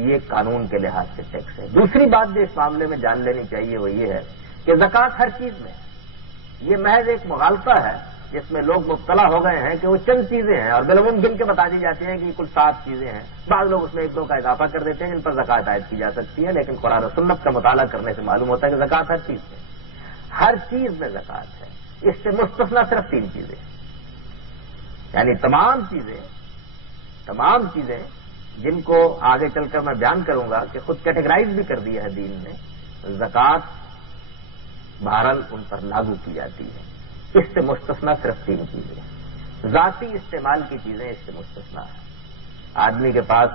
یہ قانون کے لحاظ سے ٹیکس ہے. دوسری بات جو اس معاملے میں جان لینی چاہیے وہ یہ ہے کہ زکوٰۃ ہر چیز میں، یہ محض ایک مغالطہ ہے جس میں لوگ مبتلا ہو گئے ہیں کہ وہ چند چیزیں ہیں اور بالعموم گن کے بتا دی جاتی ہیں کہ کل 7 چیزیں ہیں. بعض لوگ اس میں 1-2 کا اضافہ کر دیتے ہیں جن پر زکوٰۃ عائد کی جا سکتی ہے، لیکن قرآن و سنت کا مطالعہ کرنے سے معلوم ہوتا ہے کہ زکوٰۃ ہر چیز میں، ہر چیز میں زکوٰۃ ہے. اس سے مستثنیٰ صرف 3 چیزیں، یعنی تمام چیزیں جن کو آگے چل کر میں بیان کروں گا کہ خود کیٹیگرائز بھی کر دیا ہے دین نے، زکوٰۃ بہرحال ان پر لاگو کی جاتی ہے. اس سے مستثنیٰ صرف 3 چیزیں. ذاتی استعمال کی چیزیں اس سے مستثنیٰ ہیں. آدمی کے پاس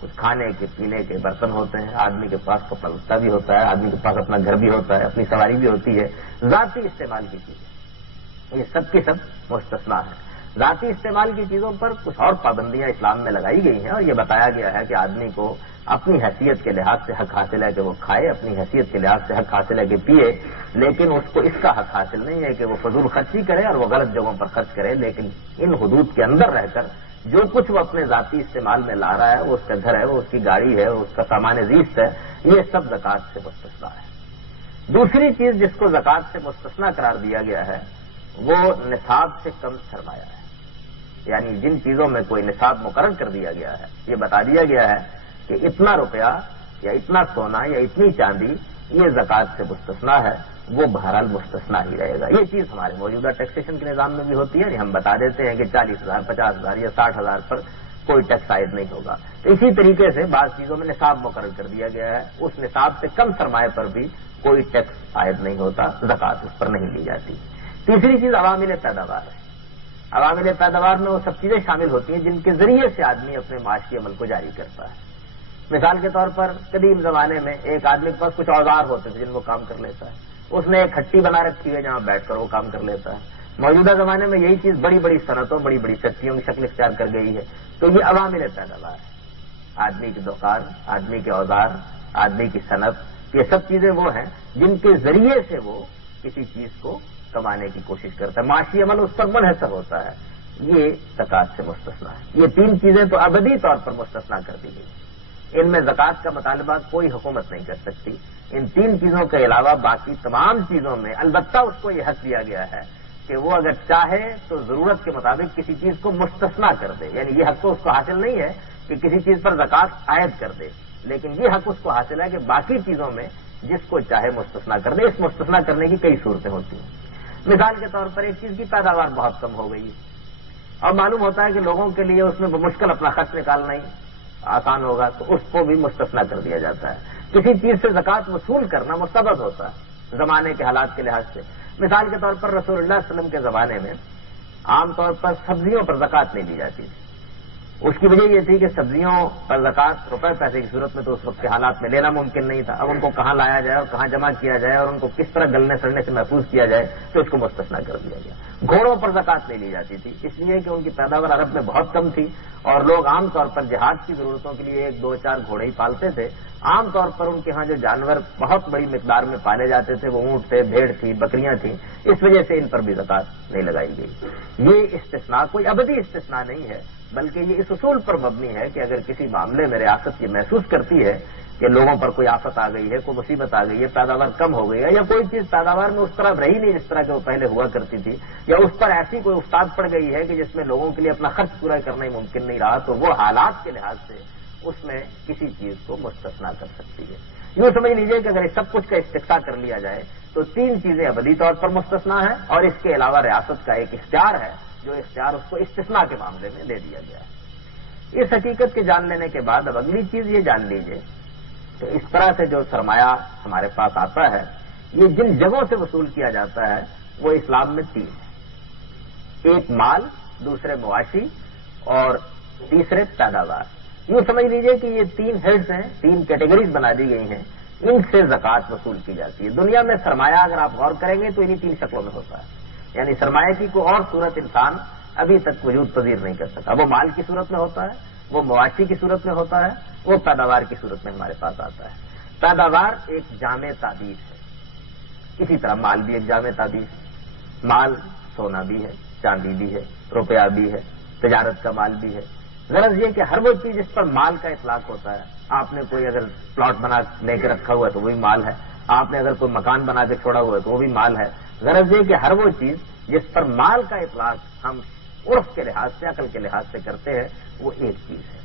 کچھ کھانے کے پینے کے برتن ہوتے ہیں، آدمی کے پاس کپڑا لتا بھی ہوتا ہے، آدمی کے پاس اپنا گھر بھی ہوتا ہے، اپنی سواری بھی ہوتی ہے. ذاتی استعمال کی چیزیں یہ سب کی سب مستثنیٰ ہیں. ذاتی استعمال کی چیزوں پر کچھ اور پابندیاں اسلام میں لگائی گئی ہیں اور یہ بتایا گیا ہے کہ آدمی کو اپنی حیثیت کے لحاظ سے حق حاصل ہے کہ وہ کھائے، اپنی حیثیت کے لحاظ سے حق حاصل ہے کہ پیے، لیکن اس کو اس کا حق حاصل نہیں ہے کہ وہ فضول خرچی کرے اور وہ غلط جگہوں پر خرچ کرے. لیکن ان حدود کے اندر رہ کر جو کچھ وہ اپنے ذاتی استعمال میں لا رہا ہے، وہ اس کا گھر ہے، وہ اس کی گاڑی ہے، وہ اس کا سامان زیست ہے، یہ سب زکوٰۃ سے مستثنیٰ ہے. دوسری چیز جس کو زکوٰۃ سے مستثنیٰ قرار دیا گیا ہے وہ نصاب سے کم سرمایہ ہے. یعنی جن چیزوں میں کوئی نصاب مقرر کر دیا گیا ہے، یہ بتا دیا گیا ہے کہ اتنا روپیہ یا اتنا سونا یا اتنی چاندی یہ زکوٰۃ سے مستثنیٰ ہے، وہ بہرحال مستثنیٰ ہی رہے گا. یہ چیز ہمارے موجودہ ٹیکسیشن کے نظام میں بھی ہوتی ہے. ہم بتا دیتے ہیں کہ 40,000 50,000 یا 60,000 پر کوئی ٹیکس عائد نہیں ہوگا. تو اسی طریقے سے بعض چیزوں میں نصاب مقرر کر دیا گیا ہے، اس نصاب سے کم سرمایہ پر بھی کوئی ٹیکس عائد نہیں ہوتا، زکوٰۃ اس پر نہیں لی جاتی. تیسری چیز عوامل پیداوار ہے. عوامل پیداوار میں وہ سب چیزیں شامل ہوتی ہیں جن کے ذریعے سے آدمی اپنے معاشی عمل کو جاری کرتا ہے. مثال کے طور پر قدیم زمانے میں ایک آدمی کے پاس کچھ اوزار ہوتے تھے جن کو کام کر لیتا ہے. اس نے ایک ہٹی بنا رکھی ہے جہاں بیٹھ کر وہ کام کر لیتا ہے. موجودہ زمانے میں یہی چیز بڑی بڑی صنعتوں بڑی بڑی فیکٹریوں کی شکل اختیار کر گئی ہے. تو یہ عوامل پیداوار ہے. آدمی کی دکان، آدمی کے اوزار، آدمی کی صنعت، یہ سب چیزیں وہ ہیں جن کے ذریعے سے وہ کسی چیز کو کمانے کی کوشش کرتا ہے. معاشی عمل اس پر منحصر ہوتا ہے. یہ زکوٰۃ سے مستثنا ہے. یہ تین چیزیں تو ابدی طور پر مستثنا کر دی گئی. ان میں زکوٰۃ کا مطالبہ کوئی حکومت نہیں کر سکتی. ان تین چیزوں کے علاوہ باقی تمام چیزوں میں البتہ اس کو یہ حق دیا گیا ہے کہ وہ اگر چاہے تو ضرورت کے مطابق کسی چیز کو مستثنا کر دے. یعنی یہ حق تو اس کو حاصل نہیں ہے کہ کسی چیز پر زکوٰۃ عائد کر دے، لیکن یہ حق اس کو حاصل ہے کہ باقی چیزوں میں جس کو چاہے مستثنا کر دے. اس مستثنا کرنے کی کئی صورتیں ہوتی ہیں. مثال کے طور پر ایک چیز کی پیداوار بہت کم ہو گئی ہے اور معلوم ہوتا ہے کہ لوگوں کے لیے اس میں بمشکل اپنا خرچ نکالنا ہی آسان ہوگا، تو اس کو بھی مستثنا کر دیا جاتا ہے. کسی چیز سے زکوٰۃ وصول کرنا مستبد ہوتا ہے زمانے کے حالات کے لحاظ سے. مثال کے طور پر رسول اللہ صلی اللہ علیہ وسلم کے زمانے میں عام طور پر سبزیوں پر زکوٰۃ نہیں لی جاتی تھی. اس کی وجہ یہ تھی کہ سبزیوں پر زکوٰۃ روپے پیسے کی صورت میں تو اس وقت کے حالات میں لینا ممکن نہیں تھا. اب ان کو کہاں لایا جائے اور کہاں جمع کیا جائے اور ان کو کس طرح گلنے سڑنے سے محفوظ کیا جائے، تو اس کو مستثنا کر دیا گیا. گھوڑوں پر زکوٰۃ نہیں لی جاتی تھی، اس لیے کہ ان کی پیداوار عرب میں بہت کم تھی اور لوگ عام طور پر جہاد کی ضرورتوں کے لیے 1 2 4 گھوڑے ہی پالتے تھے. عام طور پر ان کے ہاں جو جانور بہت بڑی مقدار میں پالے جاتے تھے وہ اونٹ تھے، بھیڑ تھی، بکریاں تھیں. اس وجہ سے ان پر بھی زکوٰۃ نہیں لگائی گئی. یہ استثناء کوئی ابدی استثناء نہیں ہے، بلکہ یہ اس اصول پر مبنی ہے کہ اگر کسی معاملے میں ریاست یہ محسوس کرتی ہے کہ لوگوں پر کوئی آفت آ گئی ہے، کوئی مصیبت آ گئی ہے، پیداوار کم ہو گئی ہے، یا کوئی چیز پیداوار میں اس طرح رہی نہیں جس طرح کہ وہ پہلے ہوا کرتی تھی، یا اس پر ایسی کوئی استاد پڑ گئی ہے کہ جس میں لوگوں کے لیے اپنا خرچ پورا کرنا ہی ممکن نہیں رہا، تو وہ حالات کے لحاظ سے اس میں کسی چیز کو مستثنا کر سکتی ہے. یوں سمجھ لیجئے کہ اگر اس سب کچھ کا استقصا کر لیا جائے تو 3 چیزیں ابدی طور پر مستثنا ہیں اور اس کے علاوہ ریاست کا ایک اختیار ہے جو اختیار اس کو استثناء کے معاملے میں دے دیا گیا ہے. اس حقیقت کے جان لینے کے بعد اب اگلی چیز یہ جان لیجئے کہ اس طرح سے جو سرمایہ ہمارے پاس آتا ہے یہ جن جگہوں سے وصول کیا جاتا ہے وہ اسلام میں 3 ہیں. ایک مال، دوسرے معاشی اور تیسرے پیداوار. یوں سمجھ لیجئے کہ یہ 3 ہیڈز ہیں، 3 کیٹیگریز بنا دی گئی ہیں، ان سے زکوٰۃ وصول کی جاتی ہے. دنیا میں سرمایہ اگر آپ غور کریں گے تو انہی 3 شکلوں میں ہوتا ہے. یعنی سرمایہ کی کوئی اور صورت انسان ابھی تک وجود پذیر نہیں کر سکا. وہ مال کی صورت میں ہوتا ہے، وہ معاشی کی صورت میں ہوتا ہے، وہ پیداوار کی صورت میں ہمارے پاس آتا ہے. پیداوار ایک جامع تعبیر ہے، اسی طرح مال بھی ایک جامع تعبیر ہے. مال سونا بھی ہے، چاندی بھی ہے، روپیہ بھی ہے، تجارت کا مال بھی ہے. غرض یہ کہ ہر وہ چیز جس پر مال کا اطلاق ہوتا ہے، آپ نے کوئی اگر پلاٹ بنا لے کے رکھا ہوا ہے تو وہی مال ہے، آپ نے اگر کوئی مکان بنا کے چھوڑا ہوا ہے تو وہ بھی مال ہے. غرض یہ کہ ہر وہ چیز جس پر مال کا اطلاق ہم عرف کے لحاظ سے، عقل کے لحاظ سے کرتے ہیں، وہ ایک چیز ہے.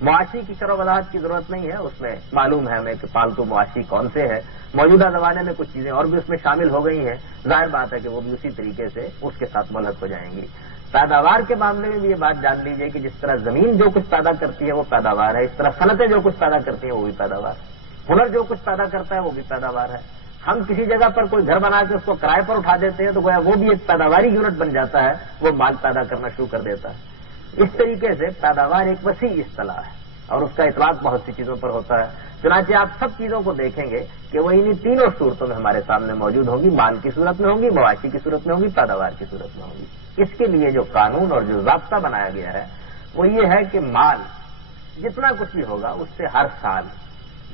معاشی کی شرح وضاحت کی ضرورت نہیں ہے، اس میں معلوم ہے ہمیں کہ پالتو معاشی کون سے ہے. موجودہ زمانے میں کچھ چیزیں اور بھی اس میں شامل ہو گئی ہیں، ظاہر بات ہے کہ وہ بھی اسی طریقے سے اس کے ساتھ ملحق ہو جائیں گی. پیداوار کے معاملے میں بھی یہ بات جان لیجئے کہ جس طرح زمین جو کچھ پیدا کرتی ہے وہ پیداوار ہے، اس طرح صنعتیں جو کچھ پیدا کرتی ہیں وہ بھی پیداوار ہے. ہنر جو کچھ پیدا کرتا ہے وہ بھی پیداوار ہے. ہم کسی جگہ پر کوئی گھر بنا کے اس کو کرائے پر اٹھا دیتے ہیں تو گویا وہ بھی ایک پیداواری یونٹ بن جاتا ہے، وہ مال پیدا کرنا شروع کر دیتا ہے. اس طریقے سے پیداوار ایک وسیع اصطلاح ہے اور اس کا اطلاق بہت سی چیزوں پر ہوتا ہے. چنانچہ آپ سب چیزوں کو دیکھیں گے کہ وہ انہی 3 صورتوں میں ہمارے سامنے موجود ہوں گی. مال کی صورت میں ہوں گی، معاشی کی صورت میں ہوں گی، پیداوار کی صورت میں ہوں گی. اس کے لیے جو قانون اور جو ضابطہ بنایا گیا ہے وہ یہ ہے کہ مال جتنا کچھ بھی ہوگا اس سے ہر سال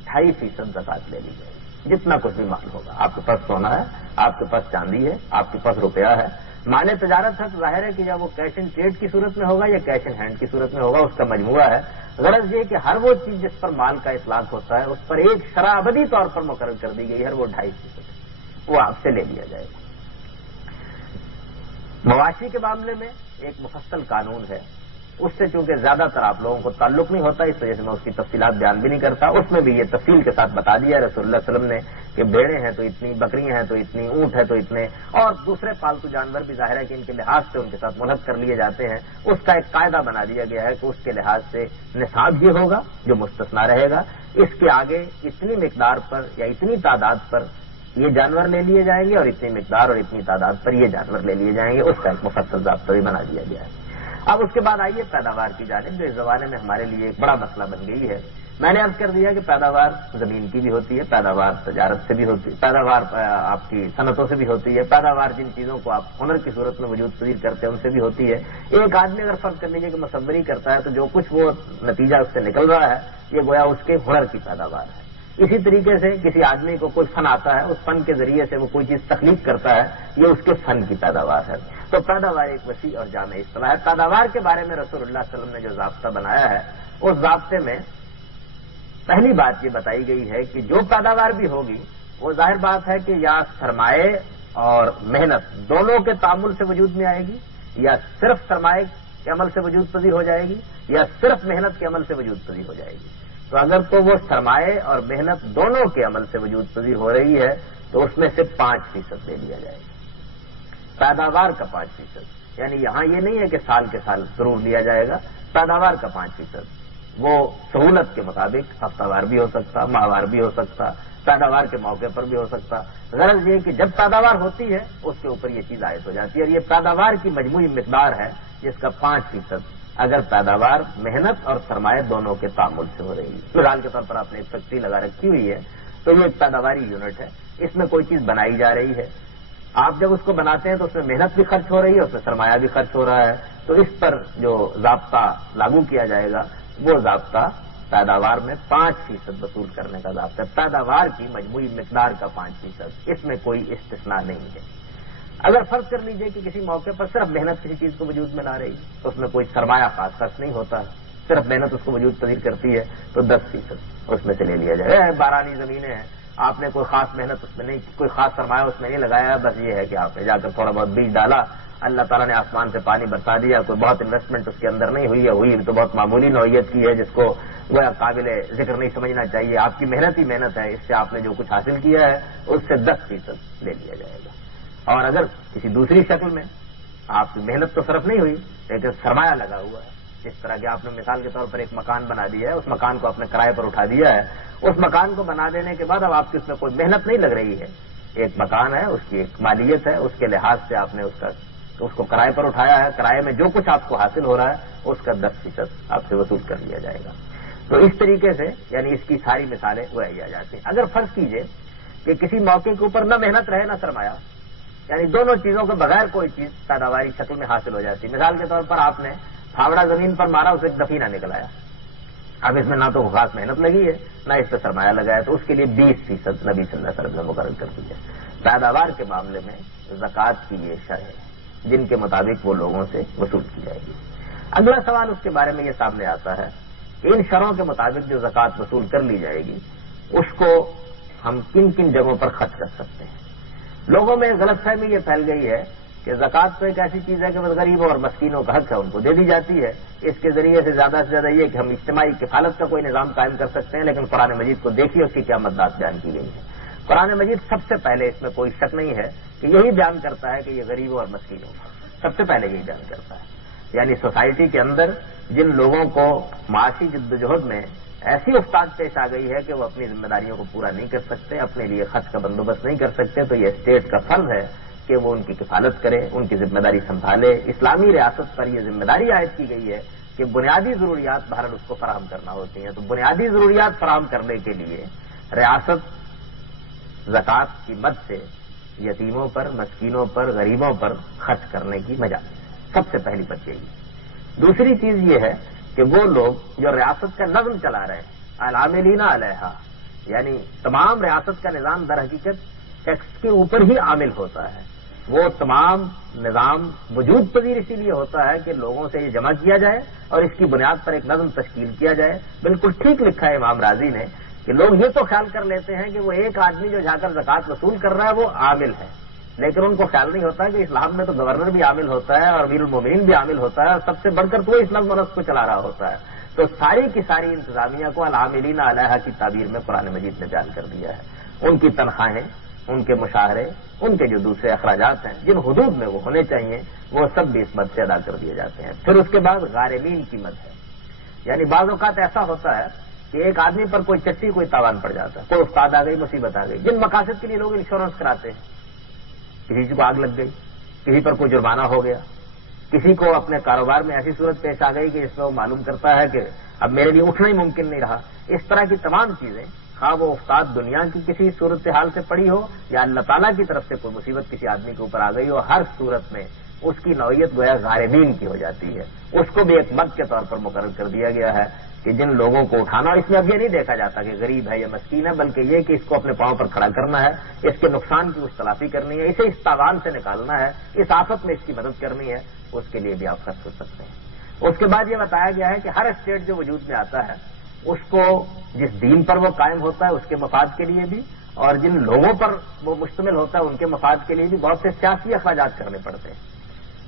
2.5% زکوٰۃ لے لی جائے گی. جتنا کچھ بھی مال ہوگا، آپ کے پاس سونا ہے، آپ کے پاس چاندی ہے، آپ کے پاس روپیہ ہے. مال تجارت ہے تو ظاہر ہے کہ یا وہ کیش اینڈ ٹریڈ کی صورت میں ہوگا یا کیش اینڈ ہینڈ کی صورت میں ہوگا، اس کا مجموعہ ہے. غرض یہ کہ ہر وہ چیز جس پر مال کا اطلاق ہوتا ہے اس پر ایک شرح ابدی طور پر مقرر کر دی گئی ہے، وہ 2.5% وہ آپ سے لے لیا جائے گا. مواشی کے معاملے میں ایک مفصل قانون ہے، اس سے چونکہ زیادہ تر آپ لوگوں کو تعلق نہیں ہوتا، اس وجہ سے میں اس کی تفصیلات بیان بھی نہیں کرتا. اس میں بھی یہ تفصیل کے ساتھ بتا دیا رسول اللہ صلی اللہ علیہ وسلم نے کہ بھیڑیں ہیں تو اتنی، بکریاں ہیں تو اتنی، اونٹ ہے تو اتنے، اور دوسرے پالتو جانور بھی ظاہر ہے کہ ان کے لحاظ سے ان کے ساتھ ملحق کر لیے جاتے ہیں. اس کا ایک قاعدہ بنا دیا گیا ہے کہ اس کے لحاظ سے نصاب یہ ہوگا جو مستثنا رہے گا. اس کے آگے اتنی مقدار پر یا اتنی تعداد پر یہ جانور لے لیے جائیں گے اور اتنی مقدار اور اتنی تعداد پر یہ جانور لے لیے جائیں گے. اس کا ایک مفصل ضابطہ بھی بنا دیا گیا ہے. اب اس کے بعد آئیے پیداوار کی جانب، جو اس زمانے میں ہمارے لیے ایک بڑا مسئلہ بن گئی ہے میں نے عرض کر دیا کہ پیداوار زمین کی بھی ہوتی ہے، پیداوار تجارت سے بھی ہوتی ہے، پیداوار آپ کی صنعتوں سے بھی ہوتی ہے، پیداوار جن چیزوں کو آپ ہنر کی صورت میں وجود پذیر کرتے ہیں ان سے بھی ہوتی ہے۔ ایک آدمی اگر فرض کر لیجیے کہ مصوری کرتا ہے تو جو کچھ وہ نتیجہ اس سے نکل رہا ہے یہ گویا اس کے ہنر کی پیداوار ہے۔ اسی طریقے سے کسی آدمی کو کوئی فن آتا ہے، اس فن کے ذریعے سے وہ کوئی چیز تخلیق کرتا ہے، یہ اس کے فن کی پیداوار ہے۔ تو پیداوار ایک وسیع اور جامع اصطلاح ہے۔ پیداوار کے بارے میں رسول اللہ صلی اللہ علیہ وسلم نے جو ضابطہ بنایا ہے اس ضابطے میں پہلی بات یہ بتائی گئی ہے کہ جو پیداوار بھی ہوگی وہ ظاہر بات ہے کہ یا سرمایہ اور محنت دونوں کے تعامل سے وجود میں آئے گی، یا صرف سرمایہ کے عمل سے وجود پذیر ہو جائے گی، یا صرف محنت کے عمل سے وجود پذیر ہو جائے گی۔ تو اگر تو وہ سرمایہ اور محنت دونوں کے عمل سے وجود پذیر ہو رہی ہے تو اس میں سے 5% لے لیا جائے گا، پیداوار کا 5%۔ یعنی یہاں یہ نہیں ہے کہ سال کے سال ضرور لیا جائے گا، پیداوار کا 5%۔ وہ سہولت کے مطابق ہفتہ وار بھی ہو سکتا، ماہوار بھی ہو سکتا، پیداوار کے موقع پر بھی ہو سکتا۔ غرض یہ کہ جب پیداوار ہوتی ہے اس کے اوپر یہ چیز عائد ہو جاتی ہے، اور یہ پیداوار کی مجموعی مقدار ہے جس کا 5% اگر پیداوار محنت اور سرمایہ دونوں کے تعامل سے ہو رہی ہے۔ مثال کے طور پر آپ نے ایک فیکٹری لگا رکھی ہوئی ہے تو یہ ایک پیداواری یونٹ ہے، اس میں کوئی چیز بنائی جا رہی ہے، آپ جب اس کو بناتے ہیں تو اس میں محنت بھی خرچ ہو رہی ہے، اس میں سرمایہ بھی خرچ ہو رہا ہے، تو اس پر جو ضابطہ لاگو کیا جائے گا وہ ضابطہ پیداوار میں 5% وصول کرنے کا ضابطہ ہے۔ پیداوار کی مجموعی مقدار کا 5%، اس میں کوئی استثناء نہیں ہے۔ اگر فرض کر لیجئے کہ کسی موقع پر صرف محنت کسی چیز کو وجود میں لا رہی ہے تو اس میں کوئی سرمایہ خاص خرچ نہیں ہوتا ہے، صرف محنت اس کو وجود پذیر کرتی ہے تو 10% اس میں سے لے لیا جائے۔ بارانی زمینیں ہیں، آپ نے کوئی خاص محنت اس میں نہیں، کوئی خاص سرمایہ اس میں نہیں لگایا، بس یہ ہے کہ آپ نے جا کر تھوڑا بہت بیج ڈالا، اللہ تعالیٰ نے آسمان سے پانی برسا دیا، کوئی بہت انویسٹمنٹ اس کے اندر نہیں ہوئی ہے، ہوئی تو بہت معمولی نوعیت کی ہے جس کو وہ قابل ذکر نہیں سمجھنا چاہیے۔ آپ کی محنت ہی محنت ہے، اس سے آپ نے جو کچھ حاصل کیا ہے اس سے 10% لے لیا جائے گا۔ اور اگر کسی دوسری شکل میں آپ کی محنت تو صرف نہیں ہوئی لیکن سرمایہ لگا ہوا ہے، جس طرح کہ آپ نے مثال کے طور پر ایک مکان بنا دیا ہے، اس مکان کو آپ نے کرائے پر اٹھا دیا ہے، اس مکان کو بنا دینے کے بعد اب آپ کی اس میں کوئی محنت نہیں لگ رہی ہے، ایک مکان ہے، اس کی ایک مالیت ہے، اس کے لحاظ سے آپ نے اس کو کرائے پر اٹھایا ہے، کرائے میں جو کچھ آپ کو حاصل ہو رہا ہے اس کا 10% آپ سے وصول کر لیا جائے گا۔ تو اس طریقے سے یعنی اس کی ساری مثالیں وہی آ جاتی ہیں۔ اگر فرض کیجئے کہ کسی موقع کے اوپر نہ محنت رہے نہ سرمایہ، یعنی دونوں چیزوں کے بغیر کوئی چیز پیداواری شکل میں حاصل ہو جاتی ہے، مثال کے طور پر آپ نے پھاوڑا زمین پر مارا، اسے ایک دفینہ نکلایا، اب اس میں نہ تو خاص محنت لگی ہے نہ اس پہ سرمایہ لگا ہے، تو اس کے لیے 20% نبی صلی اللہ علیہ وسلم نے مقرر کر دی ہے۔ پیداوار کے معاملے میں زکوٰۃ کی یہ شرح ہے جن کے مطابق وہ لوگوں سے وصول کی جائے گی۔ اگلا سوال اس کے بارے میں یہ سامنے آتا ہے کہ ان شرحوں کے مطابق جو زکوٰۃ وصول کر لی جائے گی اس کو ہم کن کن جگہوں پر خرچ کر سکتے ہیں۔ لوگوں میں غلط فہمی یہ پھیل گئی ہے کہ زکوٰۃ تو ایک ایسی چیز ہے کہ بس غریبوں اور مسکینوں کا حق ہے، ان کو دے دی جاتی ہے، اس کے ذریعے سے زیادہ یہ کہ ہم اجتماعی کفالت کا کوئی نظام قائم کر سکتے ہیں۔ لیکن قرآن مجید کو دیکھیے اس کی کیا مدات بیان کی گئی ہے۔ قرآن مجید سب سے پہلے، اس میں کوئی شک نہیں ہے کہ یہی بیان کرتا ہے کہ یہ غریبوں اور مسکینوں کا، سب سے پہلے یہی بیان کرتا ہے۔ یعنی سوسائٹی کے اندر جن لوگوں کو معاشی جدوجہد میں ایسی افتاد پیش آ گئی ہے کہ وہ اپنی ذمہ داریوں کو پورا نہیں کر سکتے، اپنے لیے خرچ کا بندوبست نہیں کر سکتے، تو یہ اسٹیٹ کا فرض ہے کہ وہ ان کی کفالت کرے، ان کی ذمہ داری سنبھالے۔ اسلامی ریاست پر یہ ذمہ داری عائد کی گئی ہے کہ بنیادی ضروریات بہرحال اس کو فراہم کرنا ہوتی ہیں، تو بنیادی ضروریات فراہم کرنے کے لیے ریاست زکوٰۃ کی مد سے یتیموں پر، مسکینوں پر، غریبوں پر خرچ کرنے کی مجال ہے۔ سب سے پہلی بات یہی ہے۔ دوسری چیز یہ ہے کہ وہ لوگ جو ریاست کا نظم چلا رہے ہیں، العاملین علیہا، یعنی تمام ریاست کا نظام در حقیقت ٹیکس کے اوپر ہی عامل ہوتا ہے، وہ تمام نظام وجود پذیر اسی لیے ہوتا ہے کہ لوگوں سے یہ جمع کیا جائے اور اس کی بنیاد پر ایک نظم تشکیل کیا جائے۔ بالکل ٹھیک لکھا ہے امام راضی نے کہ لوگ یہ تو خیال کر لیتے ہیں کہ وہ ایک آدمی جو جا کر زکوٰۃ وصول کر رہا ہے وہ عامل ہے، لیکن ان کو خیال نہیں ہوتا کہ اسلام میں تو گورنر بھی عامل ہوتا ہے اور امیر المومنین بھی عامل ہوتا ہے، اور سب سے بڑھ کر تو وہ اس نظم و نسق کو چلا رہا ہوتا ہے۔ تو ساری کی ساری انتظامیہ کو العاملین علیہا کی تعبیر میں قرآن مجید نے بیان کر دیا ہے۔ ان کی تنخواہیں، ان کے مشاہرے، ان کے جو دوسرے اخراجات ہیں جن حدود میں وہ ہونے چاہیے وہ سب بھی اس مد سے ادا کر دیے جاتے ہیں۔ پھر اس کے بعد غارمین کی مد ہے، یعنی بعض اوقات ایسا ہوتا ہے کہ ایک آدمی پر کوئی چٹی کوئی تاوان پڑ جاتا ہے، کوئی افتاد آ گئی، مصیبت آ گئی، جن مقاصد کے لیے لوگ انشورنس کراتے ہیں، کسی کو آگ لگ گئی، کسی پر کوئی جرمانہ ہو گیا، کسی کو اپنے کاروبار میں ایسی صورت پیش آ گئی کہ اس میں وہ معلوم کرتا ہے کہ اب میرے لیے اٹھنا ہی ممکن نہیں رہا. اس طرح کی تمام چیزیں خواہ وہ افتاد دنیا کی کسی صورتحال سے پڑی ہو یا اللہ تعالیٰ کی طرف سے کوئی مصیبت کسی آدمی کے اوپر آ گئی ہو، ہر صورت میں اس کی نوعیت گویا غاربین کی ہو جاتی ہے. اس کو بھی ایک مد کے طور پر مقرر کر دیا گیا ہے کہ جن لوگوں کو اٹھانا، اس میں اب یہ نہیں دیکھا جاتا کہ غریب ہے یا مسکین ہے، بلکہ یہ کہ اس کو اپنے پاؤں پر کھڑا کرنا ہے، اس کے نقصان کی کچھ تلافی کرنی ہے، اسے اس تاوان سے نکالنا ہے، اس آفت میں اس کی مدد کرنی ہے، اس کے لیے بھی آپ خرچ کر سکتے ہیں. اس کے بعد یہ بتایا گیا ہے کہ ہر اسٹیٹ جو وجود میں آتا ہے اس کو جس دین پر وہ قائم ہوتا ہے اس کے مفاد کے لیے بھی، اور جن لوگوں پر وہ مشتمل ہوتا ہے ان کے مفاد کے لیے بھی بہت سے سیاسی اخراجات کرنے پڑتے ہیں.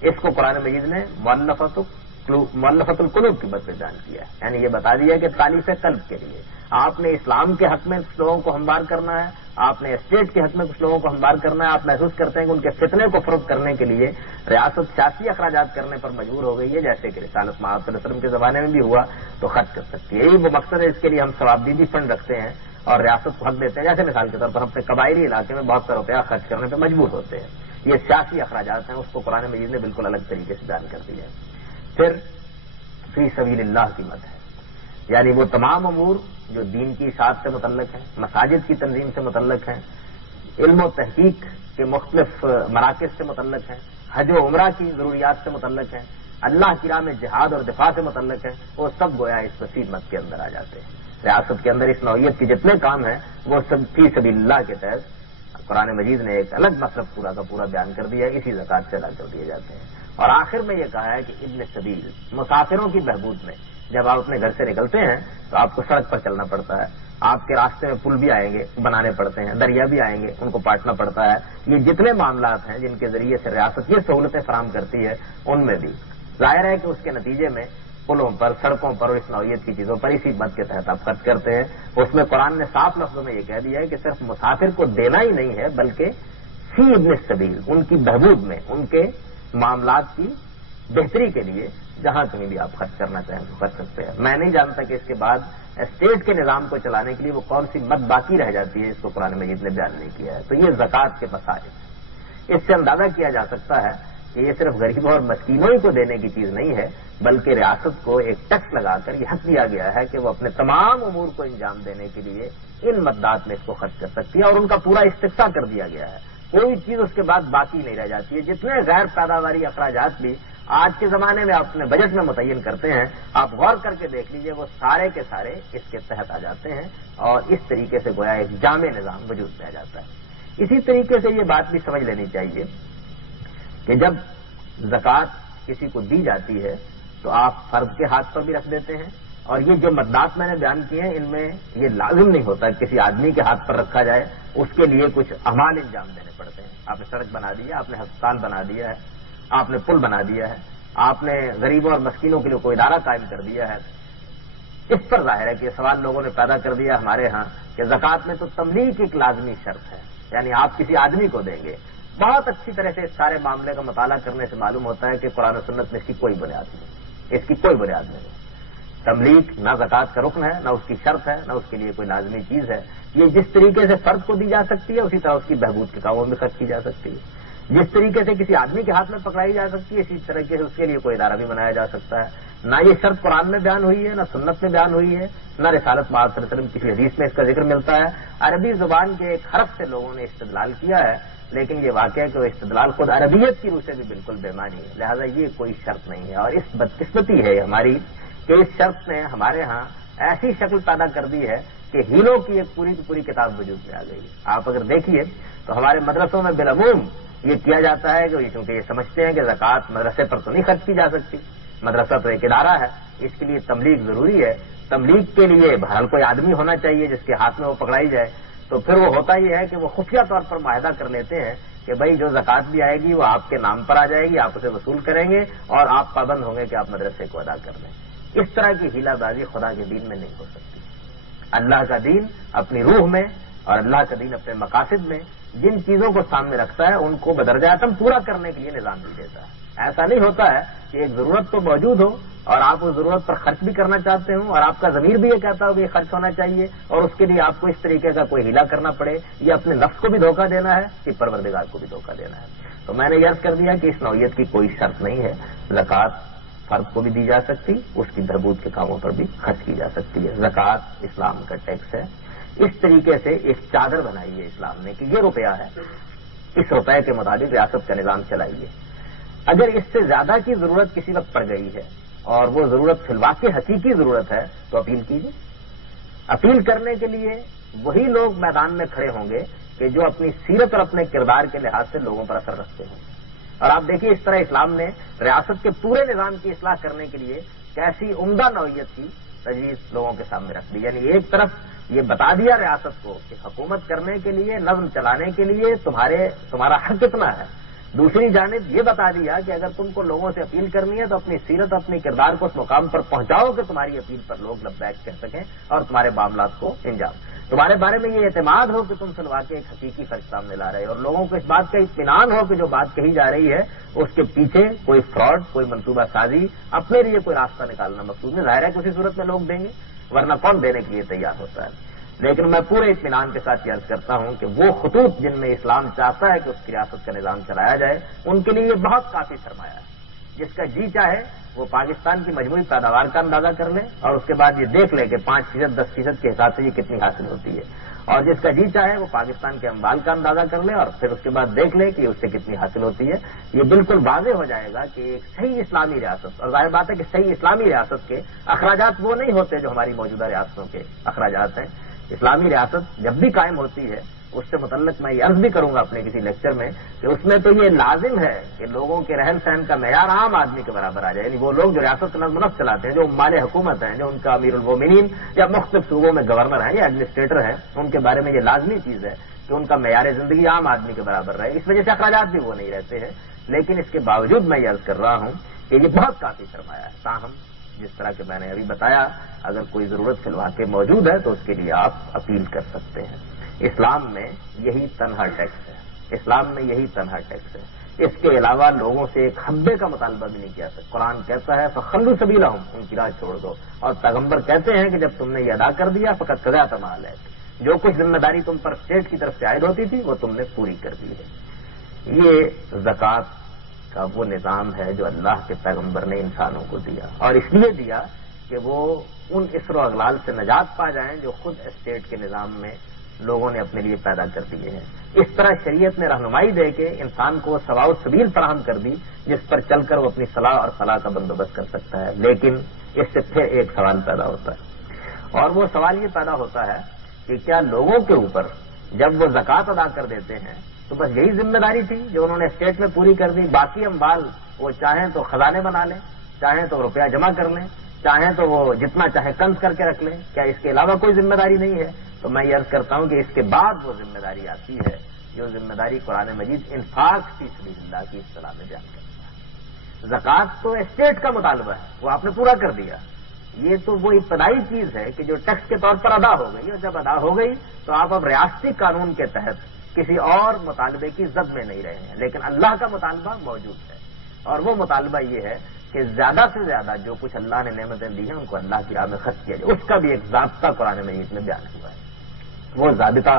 اس کو قرآن مجید نے مؤلفۃ القلوب کی بات پہ بیان کیا ہے، یعنی یہ بتا دیا کہ تالیف قلب کے لیے آپ نے اسلام کے حق میں کچھ لوگوں کو ہموار کرنا ہے، آپ نے اسٹیٹ کے حق میں کچھ لوگوں کو ہموار کرنا ہے. آپ محسوس کرتے ہیں کہ ان کے فتنے کو فروغ کرنے کے لیے ریاست سیاسی اخراجات کرنے پر مجبور ہو گئی ہے، جیسے کہ رسالت محمد صلی اللہ علیہ وسلم کے زمانے میں بھی ہوا تو خرچ کر سکتی ہے. یہی وہ مقصد ہے، اس کے لیے ہم ثوابدیدی فنڈ رکھتے ہیں اور ریاست کو حق دیتے ہیں. جیسے مثال کے طور پر ہم اپنے قبائلی علاقے میں بہت سا روپیہ خرچ کرنے پہ مجبور ہوتے ہیں. یہ سیاسی اخراجات ہیں، اس کو قرآن مجید نے بالکل الگ طریقے سے بیان کر دیا ہے. پھر فی سبیل اللہ کی مد ہے، یعنی وہ تمام امور جو دین کی اشاعت سے متعلق ہیں، مساجد کی تنظیم سے متعلق ہیں، علم و تحقیق کے مختلف مراکز سے متعلق ہیں، حج و عمرہ کی ضروریات سے متعلق ہیں، اللہ کی راہ میں جہاد اور دفاع سے متعلق ہیں، وہ سب گویا اس وسیع مد کے اندر آ جاتے ہیں. ریاست کے اندر اس نوعیت کے جتنے کام ہیں وہ سب فی سبیل اللہ کے تحت قرآن مجید نے ایک الگ مصرف پورا کا پورا بیان کر دیا ہے، اسی زکوٰۃ سے ادا کر دیے جاتے ہیں. اور آخر میں یہ کہا ہے کہ ابن سبیل، مسافروں کی بہبود میں جب آپ اپنے گھر سے نکلتے ہیں تو آپ کو سڑک پر چلنا پڑتا ہے، آپ کے راستے میں پل بھی آئیں گے بنانے پڑتے ہیں، دریا بھی آئیں گے ان کو پاٹنا پڑتا ہے. یہ جتنے معاملات ہیں جن کے ذریعے سے ریاست یہ سہولتیں فراہم کرتی ہے ان میں بھی ظاہر ہے کہ اس کے نتیجے میں پلوں پر، سڑکوں پر اور اس نوعیت کی چیزوں پر اسی مد کے تحت آپ خرچ کرتے ہیں. اس میں قرآن نے صاف لفظوں میں یہ کہہ دیا ہے کہ صرف مسافر کو دینا ہی نہیں ہے بلکہ فی ابن السبیل، ان کی بہبود میں، ان کے معاملات کی بہتری کے لیے جہاں کہیں بھی آپ خرچ کرنا چاہیں تو کر سکتے ہیں. میں نہیں جانتا کہ اس کے بعد اسٹیٹ کے نظام کو چلانے کے لیے وہ کون سی مد باقی رہ جاتی ہے، اس کو قرآن مجید نے بیان نہیں کیا ہے. تو یہ زکوٰۃ کے مسائل، اس سے اندازہ کیا جا سکتا ہے کہ یہ صرف غریبوں اور مسکینوں ہی کو دینے کی چیز نہیں ہے، بلکہ ریاست کو ایک ٹیکس لگا کر یہ حق دیا گیا ہے کہ وہ اپنے تمام امور کو انجام دینے کے لیے ان مدات میں اس کو خرچ کر سکتی ہے، اور ان کا پورا استقصا کر دیا گیا ہے. کوئی چیز اس کے بعد باقی نہیں رہ جاتی ہے. جتنے غیر پیداواری اخراجات بھی آج کے زمانے میں اپنے بجٹ میں متعین کرتے ہیں، آپ غور کر کے دیکھ لیجئے وہ سارے کے سارے اس کے تحت آ جاتے ہیں، اور اس طریقے سے گویا ایک جامع نظام وجود میں آ جاتا ہے. اسی طریقے سے یہ بات بھی سمجھ لینی چاہیے کہ جب زکوٰۃ کسی کو دی جاتی ہے تو آپ فرد کے ہاتھ پر بھی رکھ دیتے ہیں، اور یہ جو مدات میں نے بیان کیے ہیں ان میں یہ لازم نہیں ہوتا کہ کسی آدمی کے ہاتھ پر رکھا جائے، اس کے لیے کچھ اعمال انجام دینے پڑتے ہیں. آپ نے سڑک بنا دی ہے، آپ نے ہسپتال بنا دیا ہے، آپ نے پل بنا دیا ہے، آپ نے غریبوں اور مسکینوں کے لیے کوئی ادارہ قائم کر دیا ہے. اس پر ظاہر ہے کہ یہ سوال لوگوں نے پیدا کر دیا ہمارے ہاں کہ زکوٰۃ میں تو تملیک ایک لازمی شرط ہے، یعنی آپ کسی آدمی کو دیں گے. بہت اچھی طرح سے اس سارے معاملے کا مطالعہ کرنے سے معلوم ہوتا ہے کہ قرآن و سنت میں اس کی کوئی بنیاد نہیں، اس کی کوئی بنیاد نہیں. تملیک نہ زکوٰۃ کا رکن ہے، نہ اس کی شرط ہے، نہ اس کے لیے کوئی لازمی چیز ہے. یہ جس طریقے سے فرد کو دی جا سکتی ہے اسی طرح اس کی بہبود کے کاموں میں خرچ کی جا سکتی ہے. جس طریقے سے کسی آدمی کے ہاتھ میں پکڑائی جا سکتی ہے اسی طریقے سے اس کے لیے کوئی ادارہ بھی بنایا جا سکتا ہے. نہ یہ شرط قرآن میں بیان ہوئی ہے، نہ سنت میں بیان ہوئی ہے، نہ رسالت محمد صلی اللہ علیہ وسلم کی حدیث میں اس کا ذکر ملتا ہے. عربی زبان کے ایک حرف سے لوگوں نے استدلال کیا ہے، لیکن یہ واقعہ ہے کہ وہ استدلال خود عربیت کی روح سے بھی بالکل بے معنی ہے. لہذا یہ کوئی شرط نہیں ہے، اور اس بدقسمتی ہے ہماری کہ اس شرط نے ہمارے ہاں ایسی شکل پیدا کر دی ہے کہ ہیلوں کی ایک پوری کی پوری کتاب وجود میں آ گئی. آپ اگر دیکھیے تو ہمارے مدرسوں میں بالعموم یہ کیا جاتا ہے کہ چونکہ یہ سمجھتے ہیں کہ زکوٰۃ مدرسے پر تو نہیں خرچ کی جا سکتی، مدرسہ تو ایک ادارہ ہے، اس کے لیے تبلیغ ضروری ہے. تبلیغ کے لیے بہرحال کوئی آدمی ہونا چاہیے جس کے ہاتھ میں وہ پکڑائی جائے. تو پھر وہ ہوتا یہ ہے کہ وہ خفیہ طور پر معاہدہ کر لیتے ہیں کہ بھائی جو زکوٰۃ بھی آئے گی وہ آپ کے نام پر آ جائے گی، آپ اسے وصول کریں گے اور آپ پابند ہوں گے کہ آپ مدرسے کو ادا کر لیں. اس طرح کی ہیلا بازی خدا کے دین میں نہیں ہو سکتی. اللہ کا دین اپنی روح میں اور اللہ کا دین اپنے مقاصد میں جن چیزوں کو سامنے رکھتا ہے ان کو بدرجہ اتم پورا کرنے کے لیے نظام بھی دیتا ہے. ایسا نہیں ہوتا ہے کہ ایک ضرورت تو موجود ہو اور آپ اس ضرورت پر خرچ بھی کرنا چاہتے ہوں اور آپ کا ضمیر بھی یہ کہتا ہو کہ یہ خرچ ہونا چاہیے اور اس کے لیے آپ کو اس طریقے کا کوئی ہیلا کرنا پڑے. یہ اپنے نفس کو بھی دھوکہ دینا ہے کہ پروردگار کو بھی دھوکہ دینا ہے. تو میں نے عرض کر دیا کہ اس نوعیت کی کوئی شرط نہیں ہے. زکوٰۃ فرد کو بھی دی جا سکتی، اس کی بہبود کے کاموں پر بھی خرچ کی جا سکتی ہے۔ زکوٰۃ اسلام کا ٹیکس ہے۔ اس طریقے سے ایک چادر بنائی ہے اسلام نے کہ یہ روپیہ ہے، اس روپے کے مطابق ریاست کا نظام چلائیے۔ اگر اس سے زیادہ کی ضرورت کسی وقت پڑ گئی ہے اور وہ ضرورت فی الواقع حقیقی ضرورت ہے تو اپیل کیجیے۔ اپیل کرنے کے لیے وہی لوگ میدان میں کھڑے ہوں گے کہ جو اپنی سیرت اور اپنے کردار کے لحاظ سے لوگوں پر اثر رکھتے ہیں۔ اور آپ دیکھیے اس طرح اسلام نے ریاست کے پورے نظام کی اصلاح کرنے کے لیے کیسی عمدہ نوعیت کی تجویز لوگوں کے سامنے رکھ دی۔ یعنی ایک طرف یہ بتا دیا ریاست کو کہ حکومت کرنے کے لیے، نظم چلانے کے لیے تمہارا حق کتنا ہے، دوسری جانب یہ بتا دیا کہ اگر تم کو لوگوں سے اپیل کرنی ہے تو اپنی سیرت، اپنی کردار کو اس مقام پر پہنچاؤ کہ تمہاری اپیل پر لوگ لبیک کہہ سکیں اور تمہارے معاملات کو انجام، تمہارے بارے میں یہ اعتماد ہو کہ تم فی الواقع ایک حقیقی فرق سامنے لا رہے ہو، اور لوگوں کو اس بات کا اطمینان ہو کہ جو بات کہی جا رہی ہے اس کے پیچھے کوئی فراڈ، کوئی منصوبہ سازی، اپنے لیے کوئی راستہ نکالنا مقصود نہیں۔ ظاہر ہے کہ اسی صورت میں لوگ دیں گے، ورنہ کون دینے کے لیے تیار ہوتا ہے۔ لیکن میں پورے اطمینان کے ساتھ یہ عرض کرتا ہوں کہ وہ خطوط جن میں اسلام چاہتا ہے کہ اس کی ریاست کا نظام چلایا جائے، ان کے لیے یہ بہت کافی سرمایہ ہے۔ جس کا جی چاہے وہ پاکستان کی مجموعی پیداوار کا اندازہ کر لے اور اس کے بعد یہ دیکھ لے کہ 5%، 10% کے حساب سے یہ کتنی حاصل ہوتی ہے، اور جس کا جی چاہے وہ پاکستان کے اموال کا اندازہ کر لے اور پھر اس کے بعد دیکھ لے کہ اس سے کتنی حاصل ہوتی ہے۔ یہ بالکل واضح ہو جائے گا کہ ایک صحیح اسلامی ریاست، اور ظاہر بات ہے کہ صحیح اسلامی ریاست کے اخراجات وہ نہیں ہوتے جو ہماری موجودہ ریاستوں کے اخراجات ہیں۔ اسلامی ریاست جب بھی قائم ہوتی ہے اس سے متعلق میں یہ عرض بھی کروں گا اپنے کسی لیکچر میں کہ اس میں تو یہ لازم ہے کہ لوگوں کے رہن سہن کا معیار عام آدمی کے برابر آ جائے، یعنی وہ لوگ جو ریاست کا نظم و نسق چلاتے ہیں، جو مال حکومت ہیں، جو ان کا امیر المومنین یا مختلف صوبوں میں گورنر ہیں یا ایڈمنسٹریٹر ہیں، ان کے بارے میں یہ لازمی چیز ہے کہ ان کا معیار زندگی عام آدمی کے برابر رہے۔ اس وجہ سے اخراجات بھی وہ نہیں رہتے ہیں، لیکن اس کے باوجود میں یہ عرض کر رہا ہوں کہ یہ بہت کافی سرمایہ ہے۔ تاہم جس طرح کہ میں نے ابھی بتایا، اگر کوئی ضرورت فی الواقع موجود ہے تو اس کے لیے آپ اپیل کر سکتے ہیں۔ اسلام میں یہی تنہا ٹیکس ہے، اسلام میں یہی تنہا ٹیکس ہے۔ اس کے علاوہ لوگوں سے ایک حبے کا مطالبہ بھی نہیں کیا سکتا۔ قرآن کہتا ہے فخلوا سبیلہم، ان کی راہ چھوڑ دو، اور پیغمبر کہتے ہیں کہ جب تم نے یہ ادا کر دیا فقط قضا تمال ہے، جو کچھ ذمہ داری تم پر اسٹیٹ کی طرف سے عائد ہوتی تھی وہ تم نے پوری کر دی ہے۔ یہ زکوٰۃ کا وہ نظام ہے جو اللہ کے پیغمبر نے انسانوں کو دیا، اور اس لیے دیا کہ وہ ان اسر و اغلال سے نجات پا جائیں جو خود اسٹیٹ کے نظام میں لوگوں نے اپنے لیے پیدا کر دیے ہیں۔ اس طرح شریعت نے رہنمائی دے کے انسان کو سواء السبیل فراہم کر دی جس پر چل کر وہ اپنی صلاح اور فلاح کا بندوبست کر سکتا ہے۔ لیکن اس سے پھر ایک سوال پیدا ہوتا ہے، اور وہ سوال یہ پیدا ہوتا ہے کہ کیا لوگوں کے اوپر جب وہ زکوٰۃ ادا کر دیتے ہیں تو بس یہی ذمہ داری تھی جو انہوں نے اسٹیٹ میں پوری کر دی، باقی اموال وہ چاہیں تو خزانے بنا لیں، چاہیں تو روپیہ جمع کر لیں، چاہیں تو وہ جتنا چاہے کنز کر کے رکھ لیں، کیا اس کے علاوہ کوئی ذمہ داری نہیں ہے؟ تو میں یہ عرض کرتا ہوں کہ اس کے بعد وہ ذمہ داری آتی ہے جو ذمہ داری قرآن مجید انفاق فی سبیل اللہ کی اصطلاح میں بیان کرتا ہے۔ زکوٰۃ تو اسٹیٹ کا مطالبہ ہے، وہ آپ نے پورا کر دیا، یہ تو وہ ابتدائی چیز ہے کہ جو ٹیکس کے طور پر ادا ہو گئی، اور جب ادا ہو گئی تو آپ اب ریاستی قانون کے تحت کسی اور مطالبے کی زد میں نہیں رہے ہیں، لیکن اللہ کا مطالبہ موجود ہے، اور وہ مطالبہ یہ ہے کہ زیادہ سے زیادہ جو کچھ اللہ نے نعمتیں دی ہیں ان کو اللہ کی راہ میں خرچ کیا جائے۔ اس کا بھی ایک ضابطہ قرآن مجید میں بیان ہوا ہے۔ وہ ضابطہ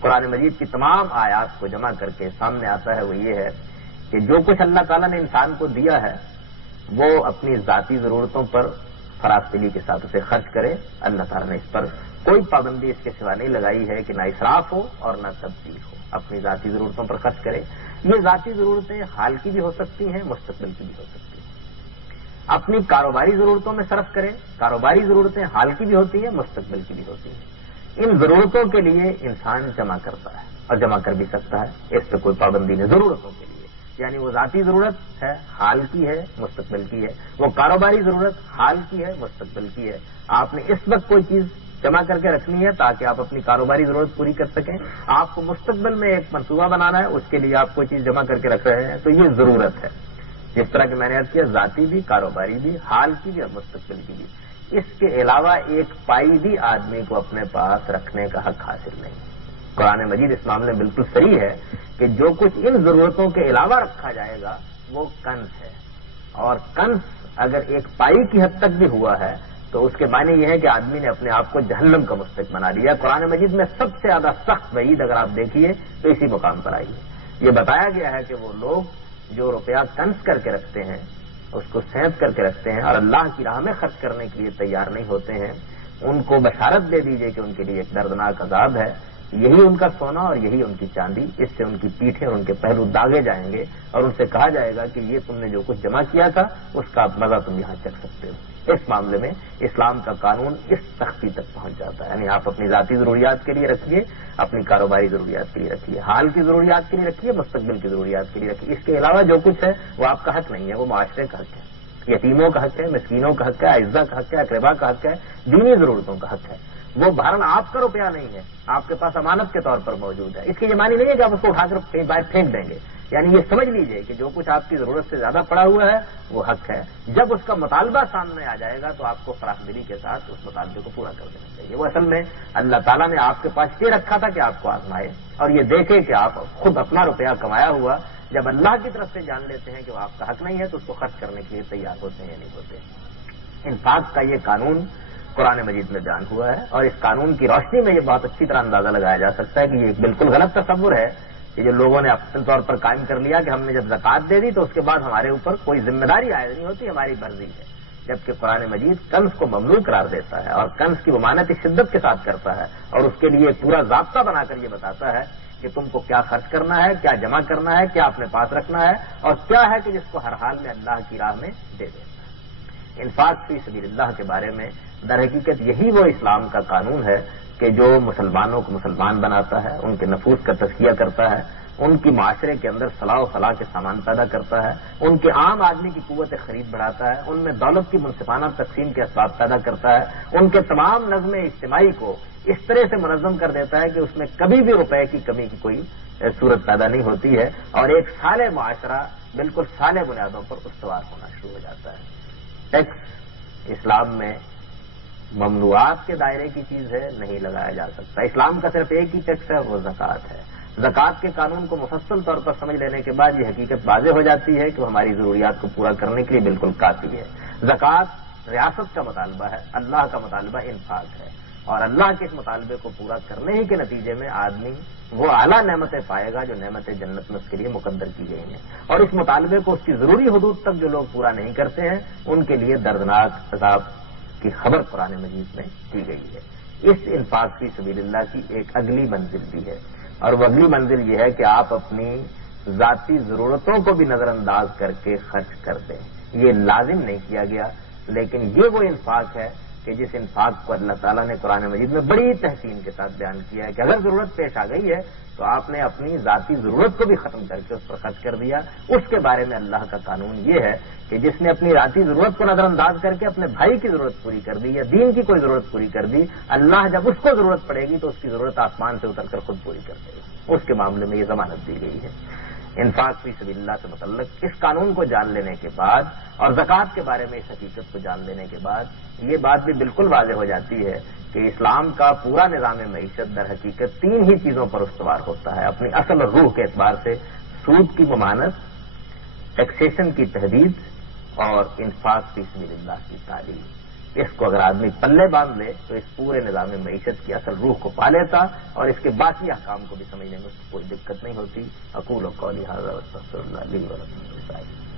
قرآن مجید کی تمام آیات کو جمع کر کے سامنے آتا ہے، وہ یہ ہے کہ جو کچھ اللہ تعالیٰ نے انسان کو دیا ہے وہ اپنی ذاتی ضرورتوں پر فراخ دلی کے ساتھ اسے خرچ کرے۔ اللہ تعالیٰ نے اس پر کوئی پابندی اس کے سوا نہیں لگائی ہے کہ نہ اسراف ہو اور نہ تبذیر ہو، اپنی ذاتی ضرورتوں پر خرچ کرے۔ یہ ذاتی ضرورتیں حال کی بھی ہو سکتی ہیں، مستقبل کی بھی ہو سکتی ہیں۔ اپنی کاروباری ضرورتوں میں صرف کرے، کاروباری ضرورتیں حال کی بھی ہوتی ہیں، مستقبل کی بھی ہوتی ہیں۔ ان ضرورتوں کے لیے انسان جمع کرتا ہے اور جمع کر بھی سکتا ہے، اس پہ کوئی پابندی نہیں۔ ضرورتوں کے لیے یعنی وہ ذاتی ضرورت ہے، حال کی ہے، مستقبل کی ہے، وہ کاروباری ضرورت حال کی ہے، مستقبل کی ہے۔ آپ نے اس وقت کوئی چیز جمع کر کے رکھنی ہے تاکہ آپ اپنی کاروباری ضرورت پوری کر سکیں، آپ کو مستقبل میں ایک منصوبہ بنانا ہے، اس کے لیے آپ کوئی چیز جمع کر کے رکھ رہے ہیں، تو یہ ضرورت ہے۔ جس طرح کہ میں نے عرض کیا، ذاتی بھی، کاروباری بھی، حال کی بھی اور مستقبل کی بھی۔ اس کے علاوہ ایک پائی بھی آدمی کو اپنے پاس رکھنے کا حق حاصل نہیں۔ قرآن مجید اس معاملے میں بالکل صریح ہے کہ جو کچھ ان ضرورتوں کے علاوہ رکھا جائے گا وہ کنز ہے، اور کنز اگر ایک پائی کی حد تک بھی ہوا ہے تو اس کے معنی یہ ہے کہ آدمی نے اپنے آپ کو جہنم کا مستحق بنا لیا۔ قرآن مجید میں سب سے زیادہ سخت وعید اگر آپ دیکھیے تو اسی مقام پر آئی ہے۔ یہ بتایا گیا ہے کہ وہ لوگ جو روپیہ کنز کر کے رکھتے ہیں اس کو سینپ کر کے رکھتے ہیں اور اللہ کی راہ میں خرچ کرنے کے لیے تیار نہیں ہوتے ہیں، ان کو بشارت دے دیجئے کہ ان کے لیے ایک دردناک عذاب ہے، یہی ان کا سونا اور یہی ان کی چاندی، اس سے ان کی پیٹھیں اور ان کے پہلو داغے جائیں گے اور ان سے کہا جائے گا کہ یہ تم نے جو کچھ جمع کیا تھا اس کا مزہ تم یہاں چکھ سکتے ہو۔ اس معاملے میں اسلام کا قانون اس سختی تک پہنچ جاتا ہے، یعنی آپ اپنی ذاتی ضروریات کے لیے رکھیے، اپنی کاروباری ضروریات کے لیے رکھیے، حال کی ضروریات کے لیے رکھیے، مستقبل کی ضروریات کے لیے رکھیے، اس کے علاوہ جو کچھ ہے وہ آپ کا حق نہیں ہے، وہ معاشرے کا حق ہے، یتیموں کا حق ہے، مسکینوں کا حق ہے، اعزا کا حق ہے، اقربا کا حق ہے، دینی ضرورتوں کا حق ہے۔ وہ بہرحال آپ کا روپیہ نہیں ہے، آپ کے پاس امانت کے طور پر موجود ہے، اس کی یہ معنی نہیں ہے کہ آپ اس کو اٹھا کر باہر پھینک دیں گے، یعنی یہ سمجھ لیجئے کہ جو کچھ آپ کی ضرورت سے زیادہ پڑا ہوا ہے وہ حق ہے، جب اس کا مطالبہ سامنے آ جائے گا تو آپ کو فراخ دلی کے ساتھ اس مطالبے کو پورا کر دینا چاہیے۔ وہ اصل میں اللہ تعالیٰ نے آپ کے پاس یہ رکھا تھا کہ آپ کو آزمائے اور یہ دیکھے کہ آپ خود اپنا روپیہ کمایا ہوا جب اللہ کی طرف سے جان لیتے ہیں کہ وہ آپ کا حق نہیں ہے تو اس کو خرچ کرنے کے لیے تیار ہوتے ہیں یا نہیں ہوتے۔ انفاق کا یہ قانون قرآن مجید میں بیان ہوا ہے اور اس قانون کی روشنی میں یہ بہت اچھی طرح اندازہ لگایا جا سکتا ہے کہ یہ ایک بالکل غلط تصور ہے کہ جو لوگوں نے اپنے طور پر قائم کر لیا کہ ہم نے جب زکوٰۃ دے دی تو اس کے بعد ہمارے اوپر کوئی ذمہ داری عائد نہیں ہوتی، ہماری مرضی ہے، جبکہ قرآن مجید کنز کو ممنوع قرار دیتا ہے اور کنز کی ممانعت شدت کے ساتھ کرتا ہے اور اس کے لیے پورا ضابطہ بنا کر یہ بتاتا ہے کہ تم کو کیا خرچ کرنا ہے، کیا جمع کرنا ہے، کیا اپنے پاس رکھنا ہے اور کیا ہے کہ جس کو ہر حال میں اللہ کی راہ میں دے دینا ہے۔ انفاق فی سبیل اللہ کے بارے میں در حقیقت یہی وہ اسلام کا قانون ہے کہ جو مسلمانوں کو مسلمان بناتا ہے، ان کے نفوس کا تزکیہ کرتا ہے، ان کی معاشرے کے اندر صلاح و فلاح کے سامان پیدا کرتا ہے، ان کے عام آدمی کی قوت خرید بڑھاتا ہے، ان میں دولت کی منصفانہ تقسیم کے اسباب پیدا کرتا ہے، ان کے تمام نظم اجتماعی کو اس طرح سے منظم کر دیتا ہے کہ اس میں کبھی بھی روپے کی کمی کی کوئی صورت پیدا نہیں ہوتی ہے اور ایک صالح معاشرہ بالکل صالح بنیادوں پر استوار ہونا شروع ہو جاتا ہے۔ ٹیکس اسلام میں ممنوعات کے دائرے کی چیز ہے، نہیں لگایا جا سکتا۔ اسلام کا صرف ایک ہی ٹیکس ہے، وہ زکوٰۃ ہے۔ زکوٰۃ کے قانون کو مفصل طور پر سمجھ لینے کے بعد یہ حقیقت واضح ہو جاتی ہے کہ وہ ہماری ضروریات کو پورا کرنے کے لیے بالکل کافی ہے۔ زکوٰۃ ریاست کا مطالبہ ہے، اللہ کا مطالبہ انفاق ہے اور اللہ کے اس مطالبے کو پورا کرنے ہی کے نتیجے میں آدمی وہ اعلیٰ نعمتیں پائے گا جو نعمتیں جنت میں اس کے لیے مقدر کی گئی ہیں، اور اس مطالبے کو اس کی ضروری حدود تک جو لوگ پورا نہیں کرتے ہیں ان کے لیے دردناک عذاب کی خبر قرآن مجید میں دی گئی ہے۔ اس انفاق فی سبیل اللہ کی ایک اگلی منزل بھی ہے اور وہ اگلی منزل یہ ہے کہ آپ اپنی ذاتی ضرورتوں کو بھی نظر انداز کر کے خرچ کر دیں۔ یہ لازم نہیں کیا گیا، لیکن یہ وہ انفاق ہے کہ جس انفاق کو اللہ تعالیٰ نے قرآن مجید میں بڑی تحسین کے ساتھ بیان کیا ہے کہ اگر ضرورت پیش آ گئی ہے تو آپ نے اپنی ذاتی ضرورت کو بھی ختم کر کے اس پر خرچ کر دیا۔ اس کے بارے میں اللہ کا قانون یہ ہے کہ جس نے اپنی ذاتی ضرورت کو نظر انداز کر کے اپنے بھائی کی ضرورت پوری کر دی یا دین کی کوئی ضرورت پوری کر دی، اللہ جب اس کو ضرورت پڑے گی تو اس کی ضرورت آسمان سے اتر کر خود پوری کر دے گا۔ اس کے معاملے میں یہ ضمانت دی گئی ہے۔ انفاق فی سبیل اللہ سے متعلق اس قانون کو جان لینے کے بعد اور زکوٰۃ کے بارے میں اس حقیقت کو جان لینے کے بعد یہ بات بھی بالکل واضح ہو جاتی ہے کہ اسلام کا پورا نظام معیشت در حقیقت تین ہی چیزوں پر استوار ہوتا ہے اپنی اصل اور روح کے اعتبار سے: سود کی ممانعت، ٹیکسیشن کی تحدید اور انفاق فی سبیل اللہ کی تعلیم۔ اس کو اگر آدمی پلے باندھ لے تو اس پورے نظام معیشت کی اصل روح کو پا لیتا اور اس کے باقی احکام کو بھی سمجھنے میں اس کو کوئی دقت نہیں ہوتی۔ اقول قولی ھذا واستغفر اللہ لی ولکم۔